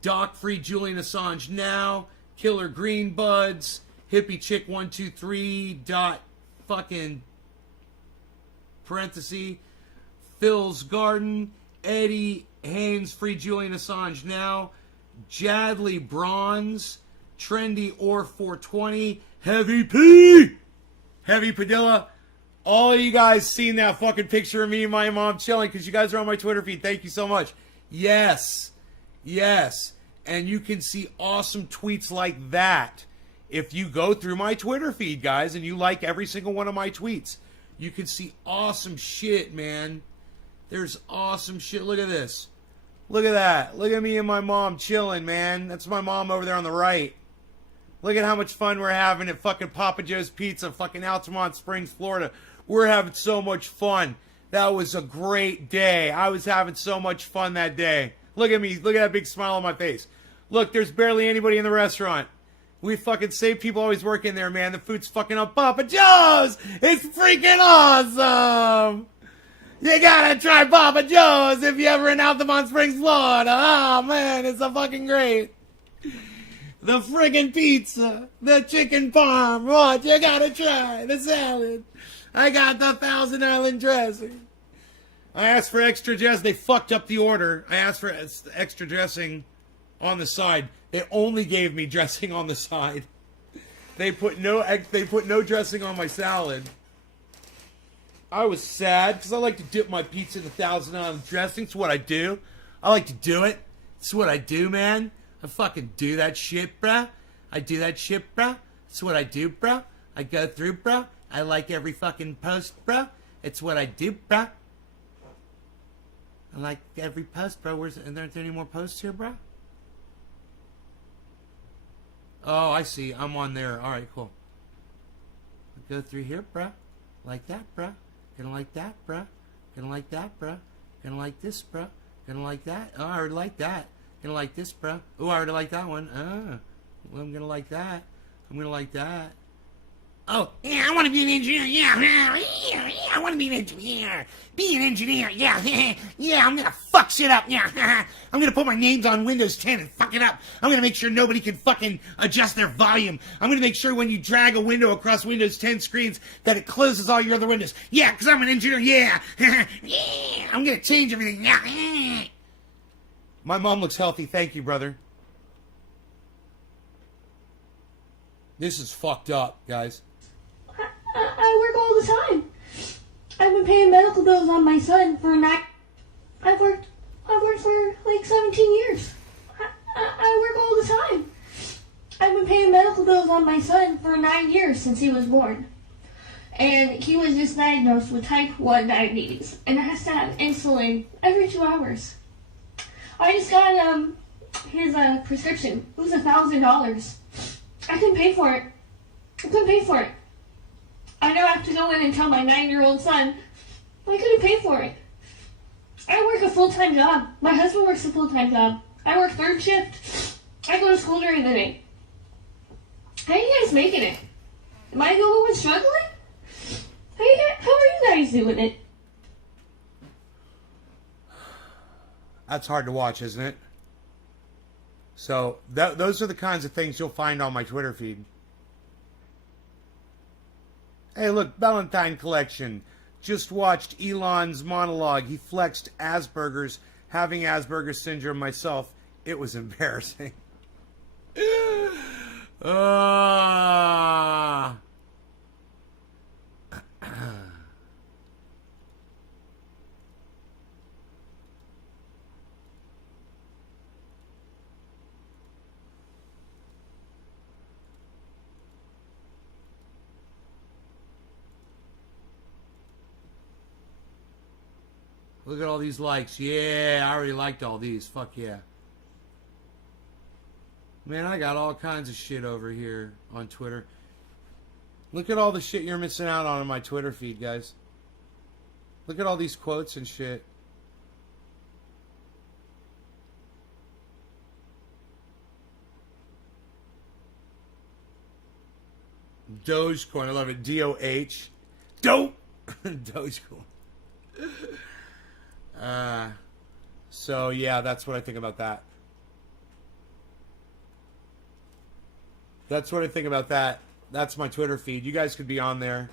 Doc Free Julian Assange Now. Killer Green Buds. Hippie Chick 123 dot fucking parenthesis. Phil's Garden. Eddie Haynes Free Julian Assange Now. Jadley Bronze. Trendy Or 420. Heavy P. Heavy Padilla. All of you guys seen that fucking picture of me and my mom chilling because you guys are on my Twitter feed. Thank you so much. Yes. Yes. And you can see awesome tweets like that. If you go through my Twitter feed, guys, and you like every single one of my tweets, you can see awesome shit, man. There's awesome shit. Look at this. Look at that. Look at me and my mom chilling, man. That's my mom over there on the right. Look at how much fun we're having at fucking Papa Joe's Pizza, fucking Altamont Springs, Florida. We're having so much fun. That was a great day. I was having so much fun that day. Look at me. Look at that big smile on my face. Look, there's barely anybody in the restaurant. We fucking save people always work in there, man. The food's fucking on Papa Joe's. It's freaking awesome. You gotta try Papa Joe's if you're ever in Altamont Springs, Florida. Oh, man, it's so fucking great. The friggin' pizza. The chicken parm. What? You gotta try. The salad. I got the Thousand Island dressing. I asked for extra dressing. They fucked up the order. I asked for extra dressing on the side. They only gave me dressing on the side. They put no dressing on my salad. I was sad because I like to dip my pizza in the Thousand Island dressing. It's what I do. I like to do it. It's what I do, man. I fucking do that shit, bruh. I do that shit, bruh. It's what I do, bruh. I go through, bruh. I like every fucking post, bruh. It's what I do, bruh. I like every post, bro. Aren't there any more posts here, bruh? Oh, I see. I'm on there. All right, cool. Go through here, bruh. Like that, bruh. Gonna like that, bruh. Gonna like that, bruh. Gonna like this, bruh. Gonna like that. Oh, I already like that. Gonna like this, bruh. Oh, I already like that one. Oh, well, I'm gonna like that. I'm gonna like that. Oh, yeah, I want to be an engineer. Yeah, I want to be an engineer. Be an engineer. Yeah, yeah, I'm going to fuck shit up. Yeah, I'm going to put my names on Windows 10 and fuck it up. I'm going to make sure nobody can fucking adjust their volume. I'm going to make sure when you drag a window across Windows 10 screens that it closes all your other windows. Yeah, because I'm an engineer. Yeah, yeah, I'm going to change everything. Yeah. My mom looks healthy. Thank you, brother. This is fucked up, guys. I work all the time. I've been paying medical bills on my son for I've worked for like 17 years. I work all the time. I've been paying medical bills on my son for 9 years since he was born. And he was just diagnosed with type 1 diabetes and has to have insulin every 2 hours. I just got his prescription. It was $1,000. I couldn't pay for it. I now have to go in and tell my 9-year-old son I couldn't pay for it. I work a full-time job. My husband works a full-time job. I work 3rd shift. I go to school during the day. How are you guys making it? Am I the only one struggling? How are you guys doing it? That's hard to watch, isn't it? So those are the kinds of things you'll find on my Twitter feed. Hey, look, Valentine Collection. Just watched Elon's monologue. He flexed Asperger's. Having Asperger's syndrome myself, it was embarrassing. Look at all these likes. Yeah, I already liked all these. Fuck yeah. Man, I got all kinds of shit over here on Twitter. Look at all the shit you're missing out on my Twitter feed, guys. Look at all these quotes and shit. Dogecoin, I love it. D-O-H. Dope. Dogecoin. So yeah, that's what I think about that. That's what I think about that. That's my Twitter feed. You guys could be on there.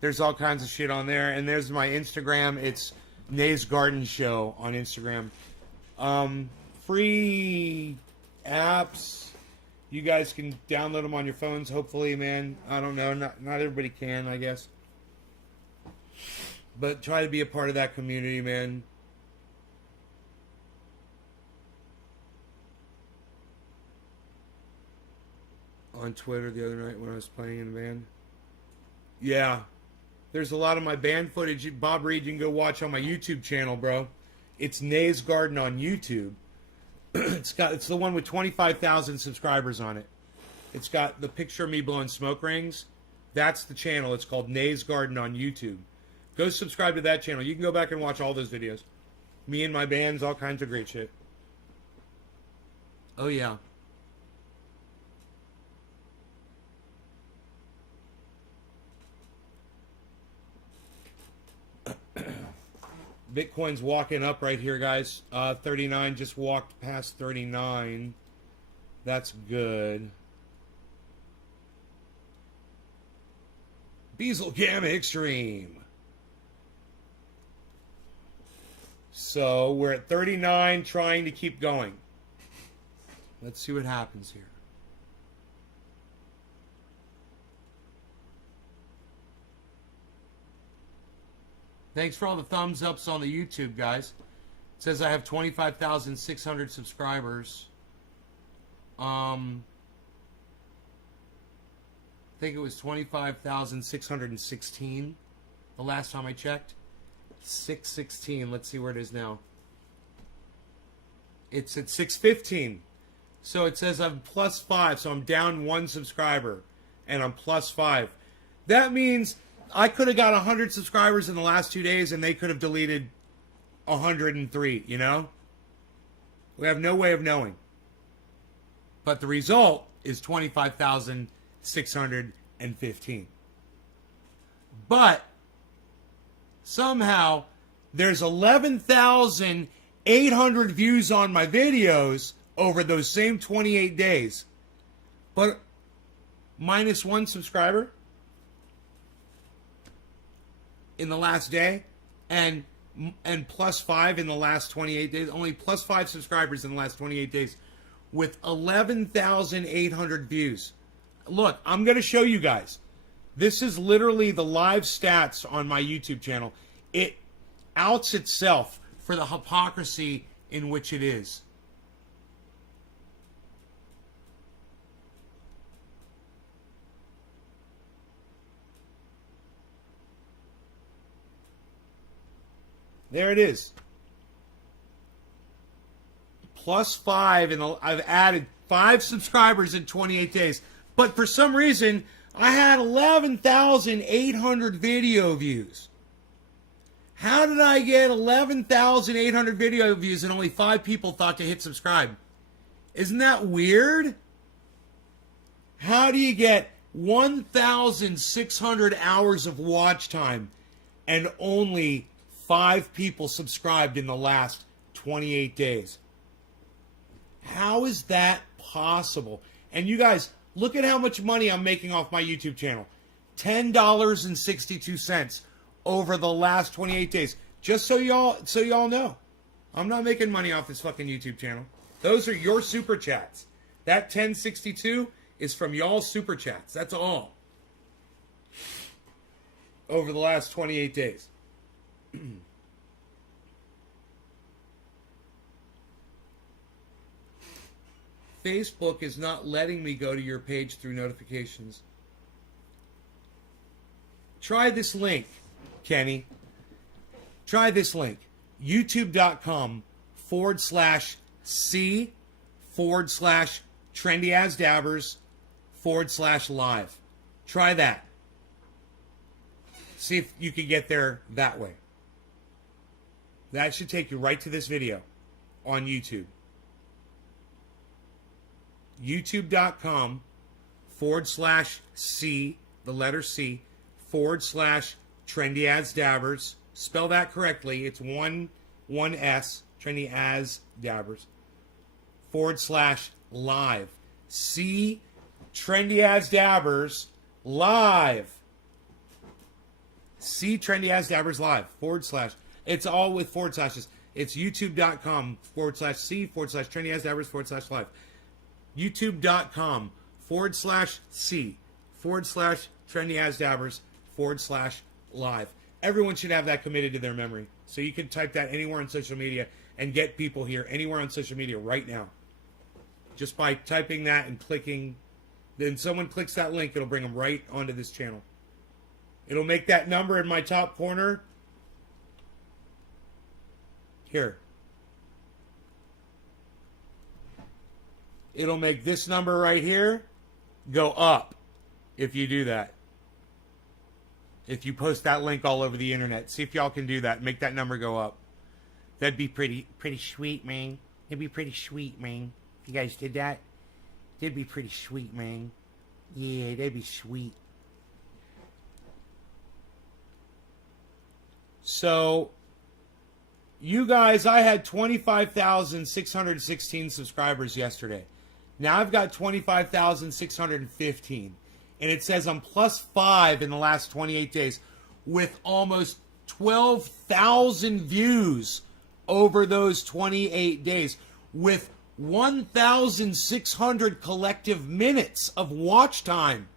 There's all kinds of shit on there. And there's my Instagram. It's Nay's Garden Show on Instagram. Free apps. You guys can download them on your phones, hopefully, man. I don't know. Not everybody can, I guess. But try to be a part of that community, man. On Twitter the other night when I was playing in a band. Yeah. There's a lot of my band footage. Bob Reed, you can go watch on my YouTube channel, bro. It's Nay's Garden on YouTube. It's the one with 25,000 subscribers on it. It's got the picture of me blowing smoke rings. That's the channel. It's called Nay's Garden on YouTube. Go subscribe to that channel. You can go back and watch all those videos. Me and my bands, all kinds of great shit. Oh, yeah. Bitcoin's walking up right here, guys. 39 just walked past 39. That's good. Beazle Gamma Extreme. So we're at 39, trying to keep going. Let's see what happens here. Thanks for all the thumbs ups on the YouTube, guys. It says I have 25,600 subscribers. I think it was 25,616 the last time I checked. 616. Let's see where it is now. It's at 615. So it says I'm +5. So I'm down 1 subscriber. And I'm +5. That means I could have got 100 subscribers in the last 2 days and they could have deleted 103, you know? We have no way of knowing. But the result is 25,600 215. But somehow there's 11,800 views on my videos over those same 28 days. But minus 1 subscriber in the last day, and plus 5 in the last 28 days. Only plus 5 subscribers in the last 28 days with 11,800 views. Look, I'm going to show you guys. This is literally the live stats on my YouTube channel. It outs itself for the hypocrisy in which it is. There it is. Plus 5, and I've added 5 subscribers in 28 days. But for some reason, I had 11,800 video views. How did I get 11,800 video views and only 5 people thought to hit subscribe? Isn't that weird? How do you get 1,600 hours of watch time and only 5 people subscribed in the last 28 days? How is that possible? And you guys, look at how much money I'm making off my YouTube channel. $10.62 over the last 28 days. Just so y'all know. I'm not making money off this fucking YouTube channel. Those are your super chats. That $10.62 is from y'all's super chats. That's all. Over the last 28 days. Facebook is not letting me go to your page through notifications. Try this link, Kenny. Try this link. YouTube.com/C/TrendyAsDabbers/live. Try that. See if you can get there that way. That should take you right to this video on YouTube. YouTube.com/C, the letter C/TrendyAsDabbers. Spell that correctly. It's one S, TrendyAsDabbers. /live. C TrendyAsDabbers live. C TrendyAsDabbers live. /. It's all with forward slashes. It's youtube.com/C /TrendyAsDabbers /live. youtube.com/C /TrendyAsDabbers /live. Everyone should have that committed to their memory. So you can type that anywhere on social media and get people here anywhere on social media right now. Just by typing that and clicking, then someone clicks that link, it'll bring them right onto this channel. It'll make that number in my top corner here. It'll make this number right here go up if you do that. If you post that link all over the internet. See if y'all can do that. Make that number go up. That'd be pretty sweet, man. It'd be pretty sweet, man. If you guys did that, it'd be pretty sweet, man. Yeah, that'd be sweet. So, you guys, I had 25,616 subscribers yesterday. Now I've got 25,615. And it says I'm +5 in the last 28 days with almost 12,000 views over those 28 days with 1,600 collective minutes of watch time.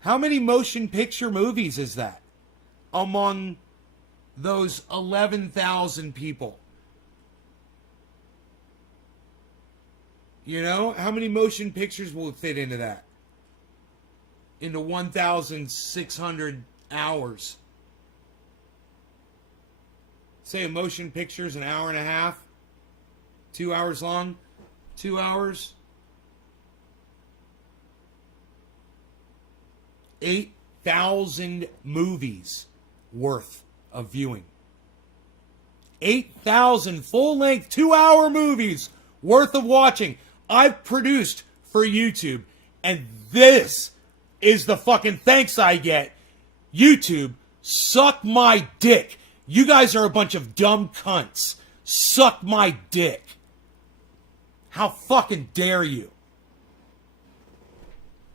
How many motion picture movies is that among those 11,000 people? You know, how many motion pictures will fit into that? Into 1,600 hours. Say a motion picture is an hour and a half, 2 hours long, 2 hours. 8,000 movies worth of viewing. 8,000 full-length 2-hour movies worth of watching I've produced for YouTube. And this is the fucking thanks I get. YouTube, suck my dick. You guys are a bunch of dumb cunts. Suck my dick. How fucking dare you?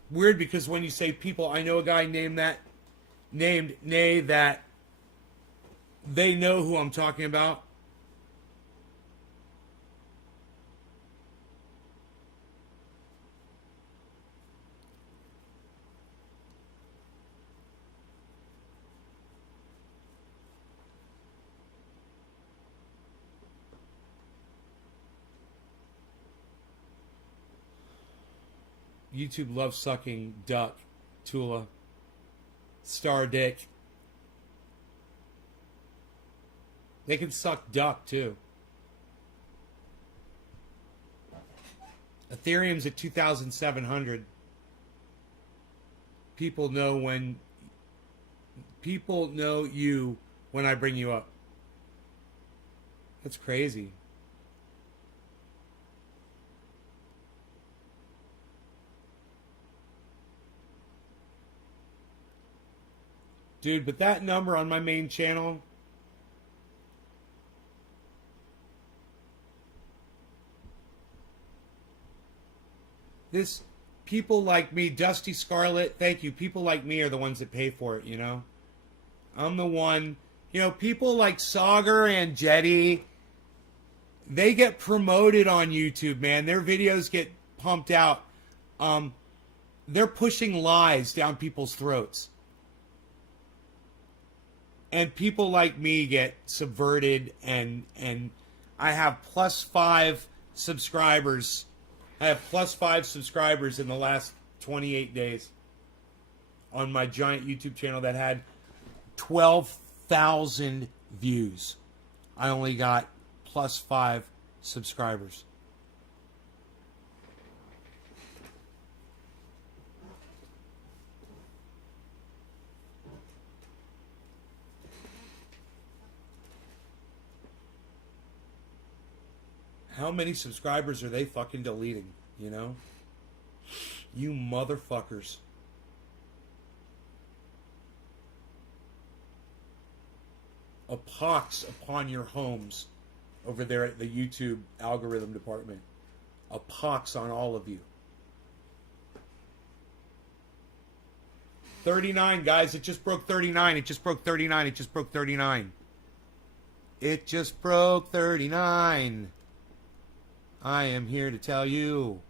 Weird, because when you say people, I know a guy named that they know who I'm talking about. YouTube loves sucking duck, Tula, Star Dick. They can suck duck too. Ethereum's at 2,700. People know you when I bring you up. That's crazy. Dude, but that number on my main channel, people like me, Dusty Scarlet, thank you. People like me are the ones that pay for it, you know? I'm the one, people like Sauger and Jetty, they get promoted on YouTube, man. Their videos get pumped out. They're pushing lies down people's throats. And people like me get subverted, and I have +5 subscribers. I have +5 subscribers in the last 28 days on my giant YouTube channel that had 12,000 views. I only got +5 subscribers. How many subscribers are they fucking deleting, you know? You motherfuckers. A pox upon your homes over there at the YouTube algorithm department. A pox on all of you. 39, guys. It just broke 39. It just broke 39. It just broke 39. It just broke 39. I am here to tell you.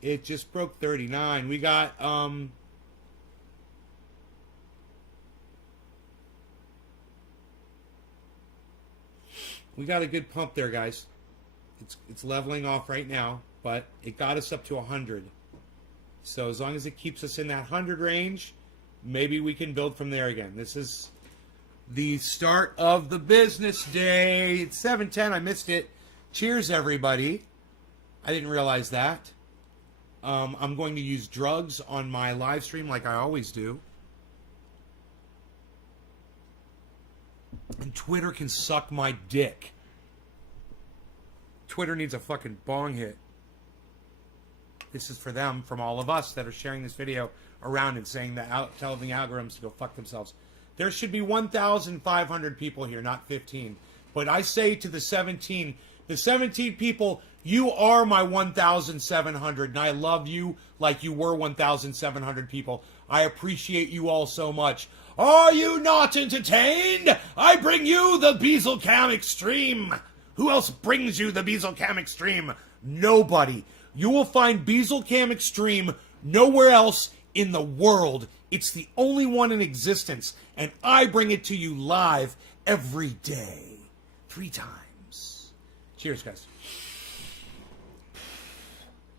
It just broke 39. We got a good pump there, guys. It's leveling off right now, but it got us up to 100. So as long as it keeps us in that 100 range, maybe we can build from there again. This is the start of the business day. It's 7:10. I missed it. Cheers, everybody. I didn't realize that. I'm going to use drugs on my live stream like I always do. And Twitter can suck my dick. Twitter needs a fucking bong hit. This is for them, from all of us that are sharing this video around and saying that, telling the algorithms to go fuck themselves. There should be 1,500 people here, not 15. But I say to the 17 people, you are my 1,700, and I love you like you were 1,700 people. I appreciate you all so much. Are you not entertained? I bring you the Beazlecam Extreme. Who else brings you the Beazlecam Extreme? Nobody. You will find Beazlecam Extreme nowhere else in the world. It's the only one in existence, and I bring it to you live every day. 3 times. Cheers, guys.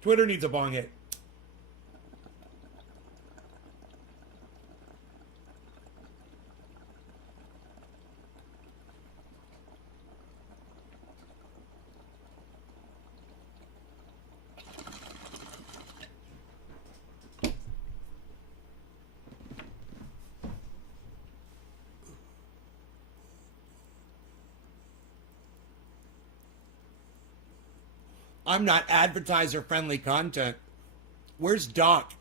Twitter needs a bong hit. I'm not advertiser-friendly content. Where's Doc?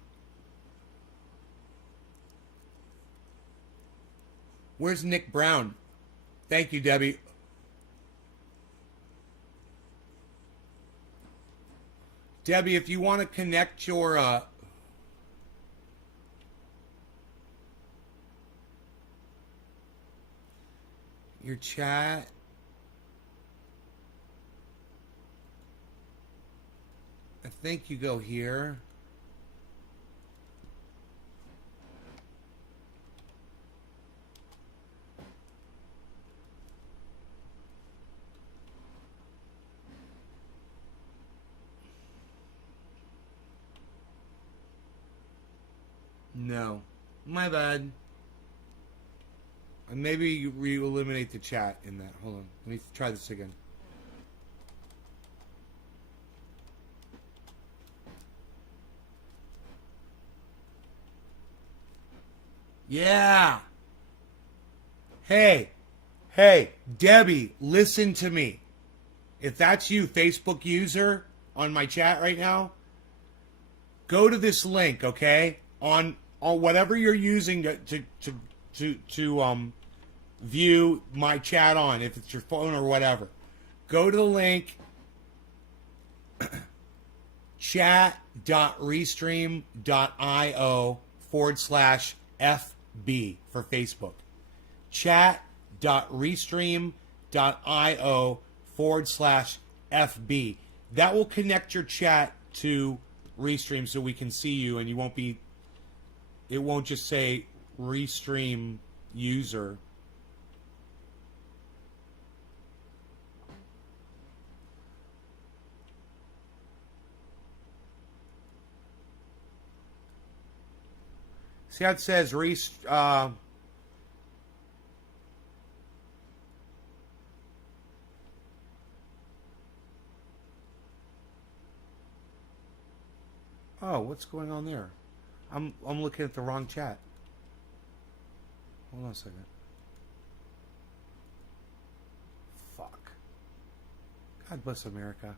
Where's Nick Brown? Thank you, Debbie. Debbie, if you want to connect your chat, I think you go here. No, my bad. Maybe you eliminate the chat in that. Hold on, let me try this again. Yeah. Hey, Debbie, listen to me. If that's you, Facebook user, on my chat right now, go to this link, okay? On whatever you're using to view my chat on, if it's your phone or whatever. Go to the link chat.restream.io/FB for Facebook. Chat.restream.io/FB. That will connect your chat to Restream so we can see you, and it won't just say Restream user. See how it says oh, what's going on there? I'm looking at the wrong chat. Hold on a second. Fuck. God bless America.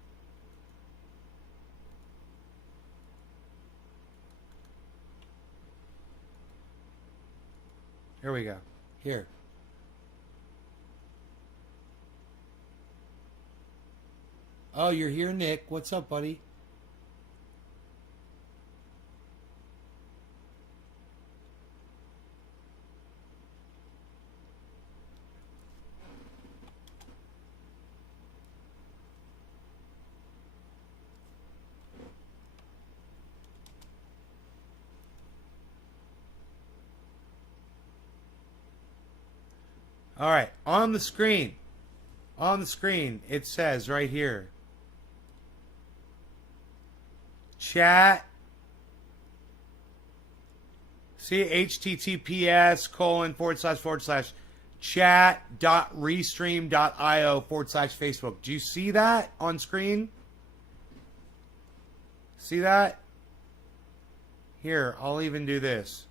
Here we go. Here. Oh, you're here, Nick. What's up, buddy? All right, on the screen, it says right here, chat, see, https://chat.restream.io/Facebook. Do you see that on screen? See that? Here, I'll even do this.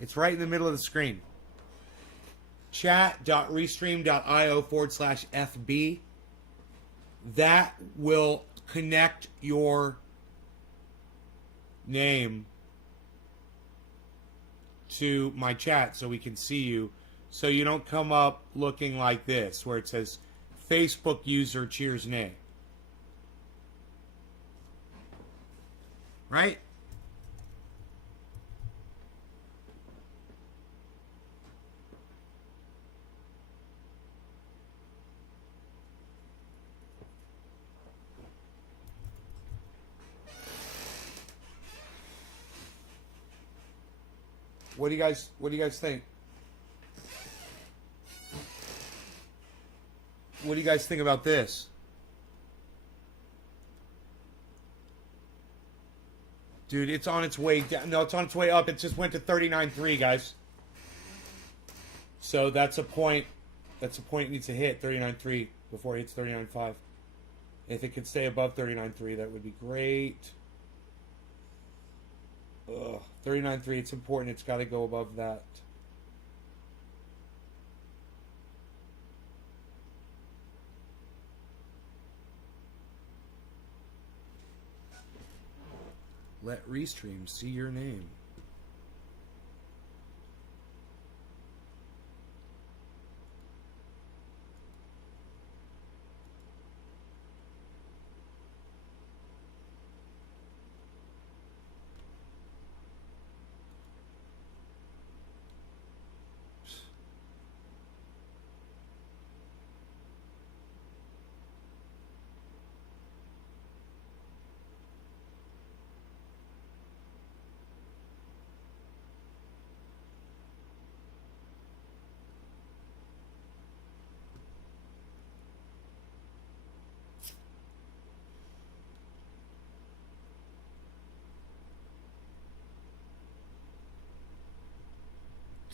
It's right in the middle of the screen. Chat.restream.io/FB. That will connect your name to my chat so we can see you. So you don't come up looking like this, where it says Facebook user cheers nay. Right? What do you guys think? What do you guys think about this? Dude, it's on its way down. No, it's on its way up. It just went to 39.3, guys. So that's a point. That's a point it needs to hit 39.3 before it hits 39.5. If it could stay above 39.3, that would be great. 39.3, it's important. It's got to go above that. Let Restream see your name.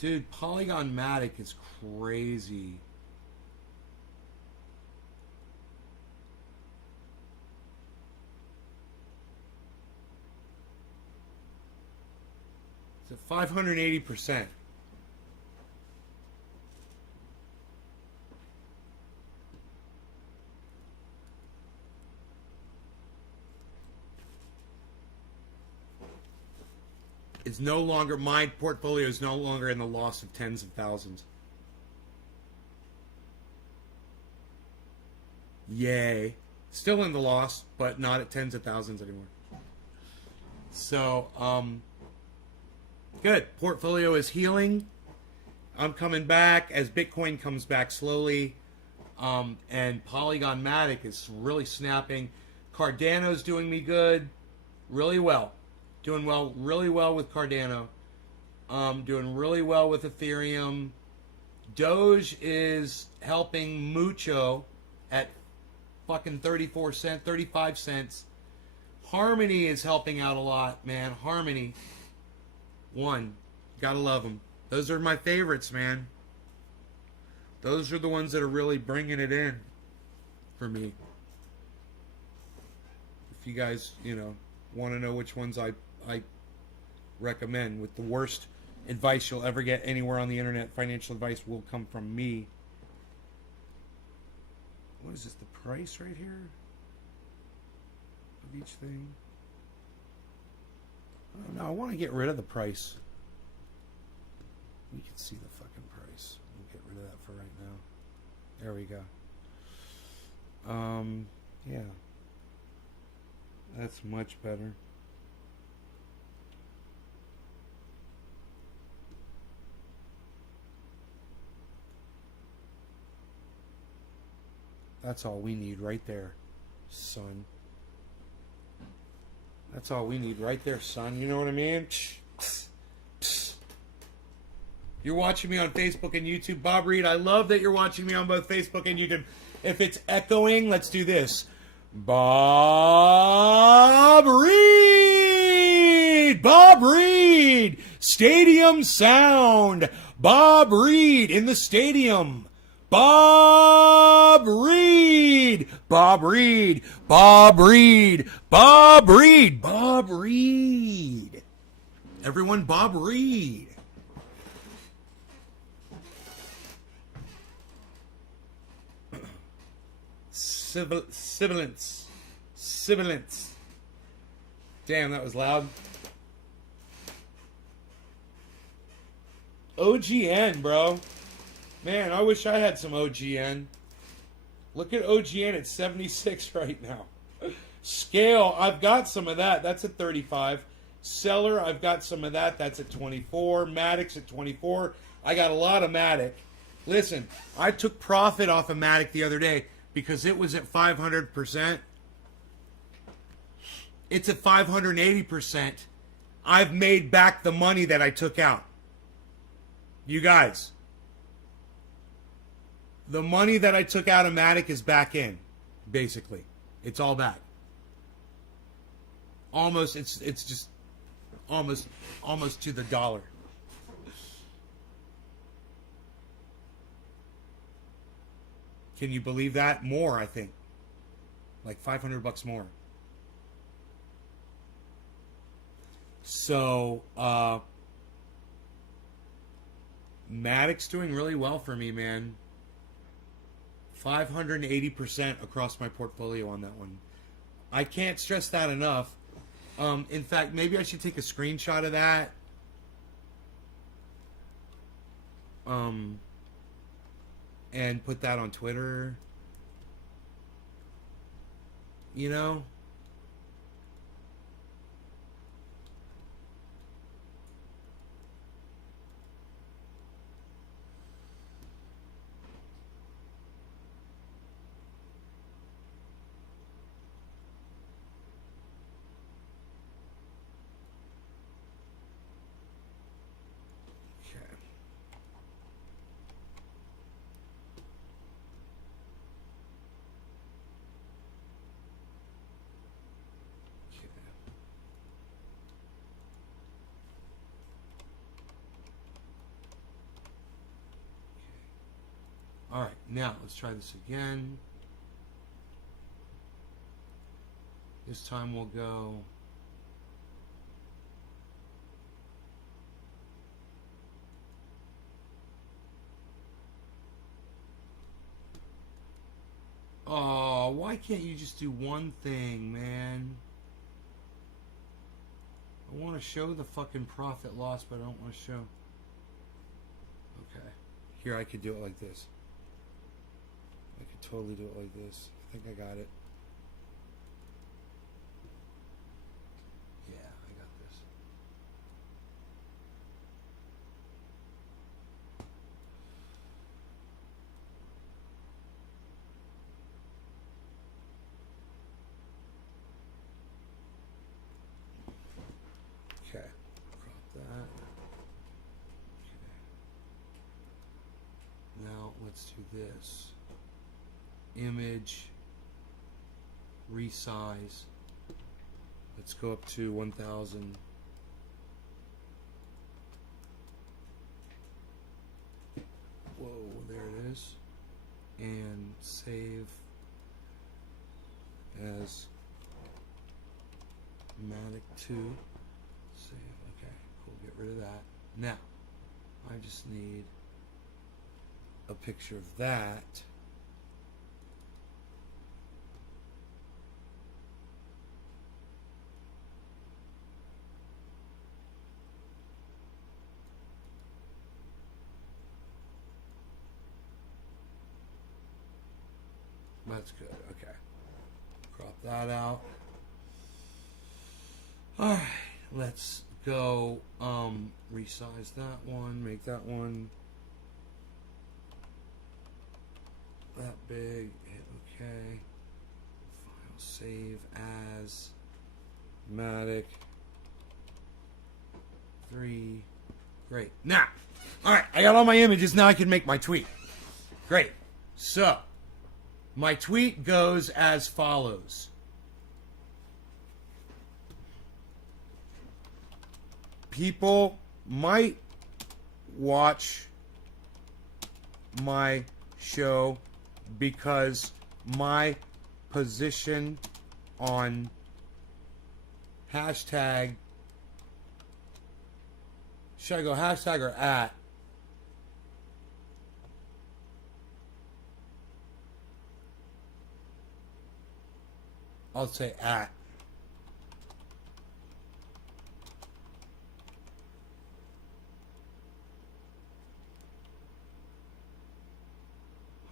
Dude, Polygon Matic is crazy. It's at 580%. It's no longer, my portfolio is no longer in the loss of tens of thousands. Yay. Still in the loss, but not at tens of thousands anymore. So, good. Portfolio is healing. I'm coming back as Bitcoin comes back slowly. And Polygon Matic is really snapping. Cardano's doing me good. Really well. Doing well, really well with Cardano. Doing really well with Ethereum. Doge is helping mucho at fucking 35 cents. Harmony is helping out a lot, man. Harmony. Gotta love them. Those are my favorites, man. Those are the ones that are really bringing it in for me. If you guys, want to know which ones I recommend, with the worst advice you'll ever get anywhere on the internet, financial advice will come from me. What is this, the price right here of each thing? Oh, no, I want to get rid of the price. We can see the fucking price. We'll get rid of that for right now. There we go. Yeah. That's much better. That's all we need right there, son. That's all we need right there, son. You know what I mean? You're watching me on Facebook and YouTube. Bob Reed, I love that you're watching me on both Facebook and YouTube. If it's echoing, let's do this. Bob Reed! Bob Reed! Stadium sound! Bob Reed in the stadium! Bob Reed! Bob Reed! Bob Reed! Bob Reed! Bob Reed! Everyone, Bob Reed! Sibilance. Damn, that was loud. OGN, bro. Man, I wish I had some OGN. Look at OGN at 76 right now. Scale, I've got some of that. That's at 35. Seller, I've got some of that. That's at 24. Matic's at 24. I got a lot of Matic. Listen, I took profit off of Matic the other day because it was at 500%. It's at 580%. I've made back the money that I took out. You guys, the money that I took out of Matic is back in, basically. It's all back. Almost, it's just almost to the dollar. Can you believe that? More, I think. Like $500 more. So, Matic's doing really well for me, man. 580% across my portfolio on that one. I can't stress that enough. In fact, maybe I should take a screenshot of that. And put that on Twitter. You know? Alright, now let's try this again. This time we'll go oh, why can't you just do one thing, man? I want to show the fucking profit loss, but I don't want to show. Okay. Here I could do it like this. I could totally do it like this. I think I got it. Yeah, I got this. Okay. Crop that. Okay. Now let's do this. Image, resize. Let's go up to 1000. Whoa, there it is. And save as Matic 2. Save, okay, cool, get rid of that. Now, I just need a picture of that. That's good. Okay. Crop that out. Alright. Let's go resize that one. Make that one that big. Hit OK. File save as Matic 3. Great. Now, alright, I got all my images. Now I can make my tweet. Great. So, my tweet goes as follows. People might watch my show because my position on hashtag, should I go hashtag or at? I'll say at.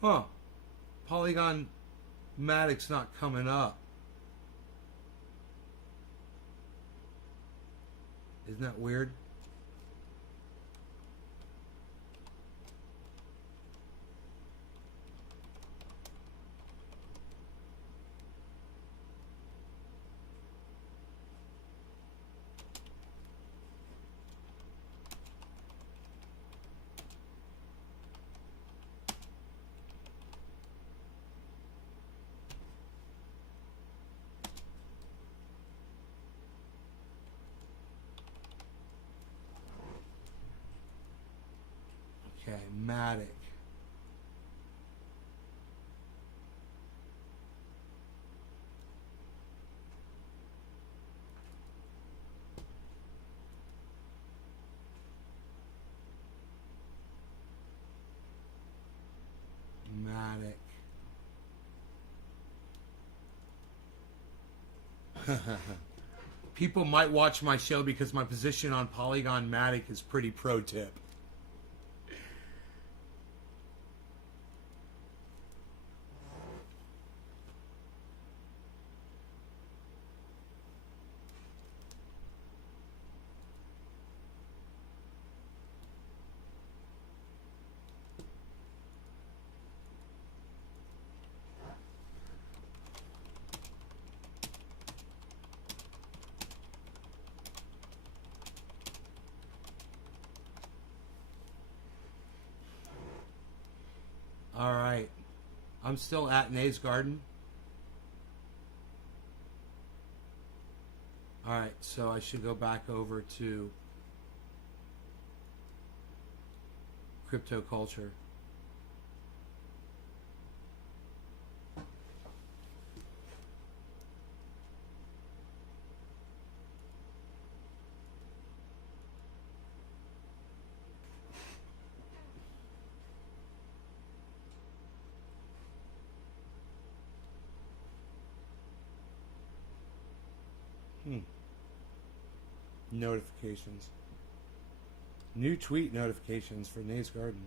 Huh. Polygon Matic's not coming up. Isn't that weird? Okay, Matic. Matic. People might watch my show because my position on Polygon Matic is pretty pro tip. All right. I'm still at Nays Garden. All right, so I should go back over to crypto culture. Notifications. New tweet notifications for Nays Garden.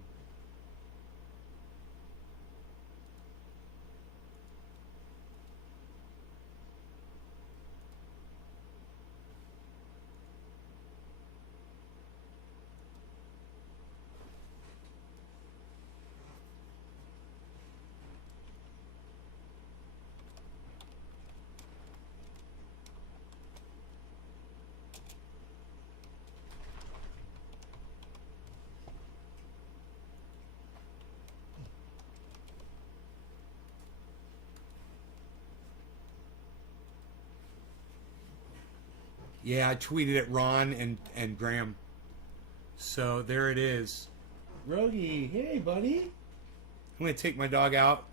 Yeah, I tweeted at Ron and Graham. So there it is. Rogie, hey buddy. I'm gonna take my dog out.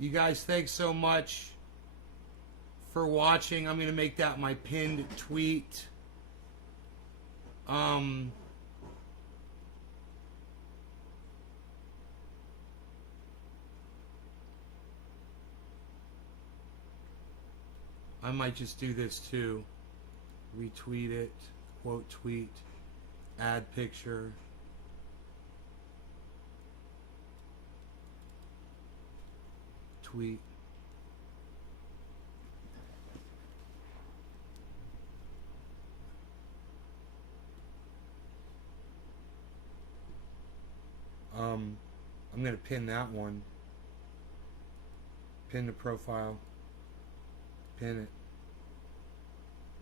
You guys, thanks so much for watching. I'm gonna make that my pinned tweet. I might just do this too. Retweet it, quote tweet, add picture. Tweet. I'm going to pin that one. Pin the profile. Pin it.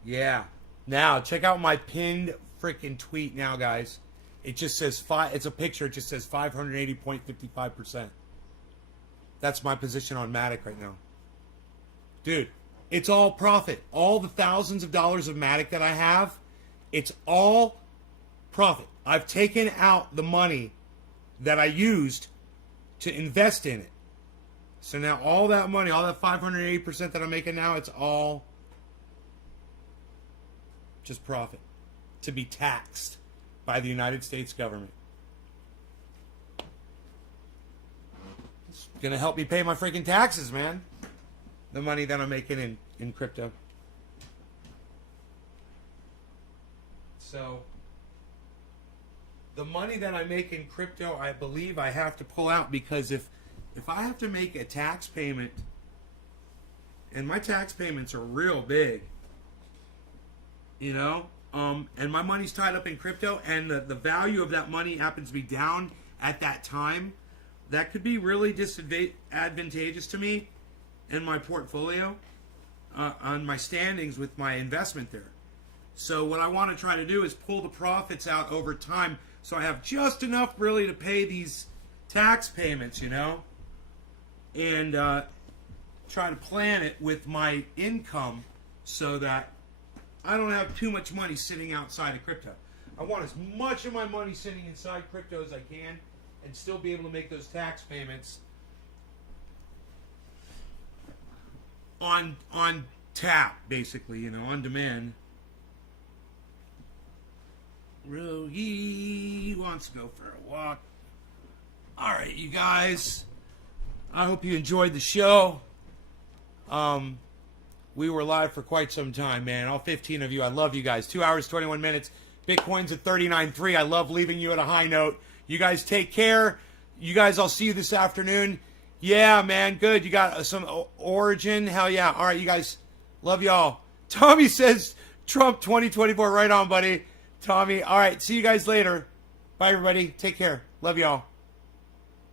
Yeah. Now, check out my pinned freaking tweet now, guys. It just says it's a picture. It just says 580.55%. That's my position on Matic right now. Dude, it's all profit. All the thousands of dollars of Matic that I have, it's all profit. I've taken out the money that I used to invest in it. So now all that money, all that 580% that I'm making now, it's all just profit to be taxed by the United States government. It's going to help me pay my freaking taxes, man. The money that I'm making in crypto. So the money that I make in crypto, I believe I have to pull out, because if I have to make a tax payment, and my tax payments are real big, you know, and my money's tied up in crypto, and the value of that money happens to be down at that time, that could be really disadvantageous to me in my portfolio, on my standings with my investment there. So what I want to try to do is pull the profits out over time, so I have just enough really to pay these tax payments, you know, and try to plan it with my income so that I don't have too much money sitting outside of crypto. I want as much of my money sitting inside crypto as I can and still be able to make those tax payments on tap, basically, you know, on demand. Rogie wants to go for a walk. All right, you guys. I hope you enjoyed the show. We were live for quite some time, man. All 15 of you, I love you guys. 2 hours, 21 minutes. Bitcoin's at 39.3. I love leaving you at a high note. You guys take care. You guys, I'll see you this afternoon. Yeah, man, good. You got some Origin. Hell yeah. All right, you guys, love y'all. Tommy says Trump 2024. Right on, buddy. Tommy. All right, see you guys later. Bye, everybody. Take care. Love y'all.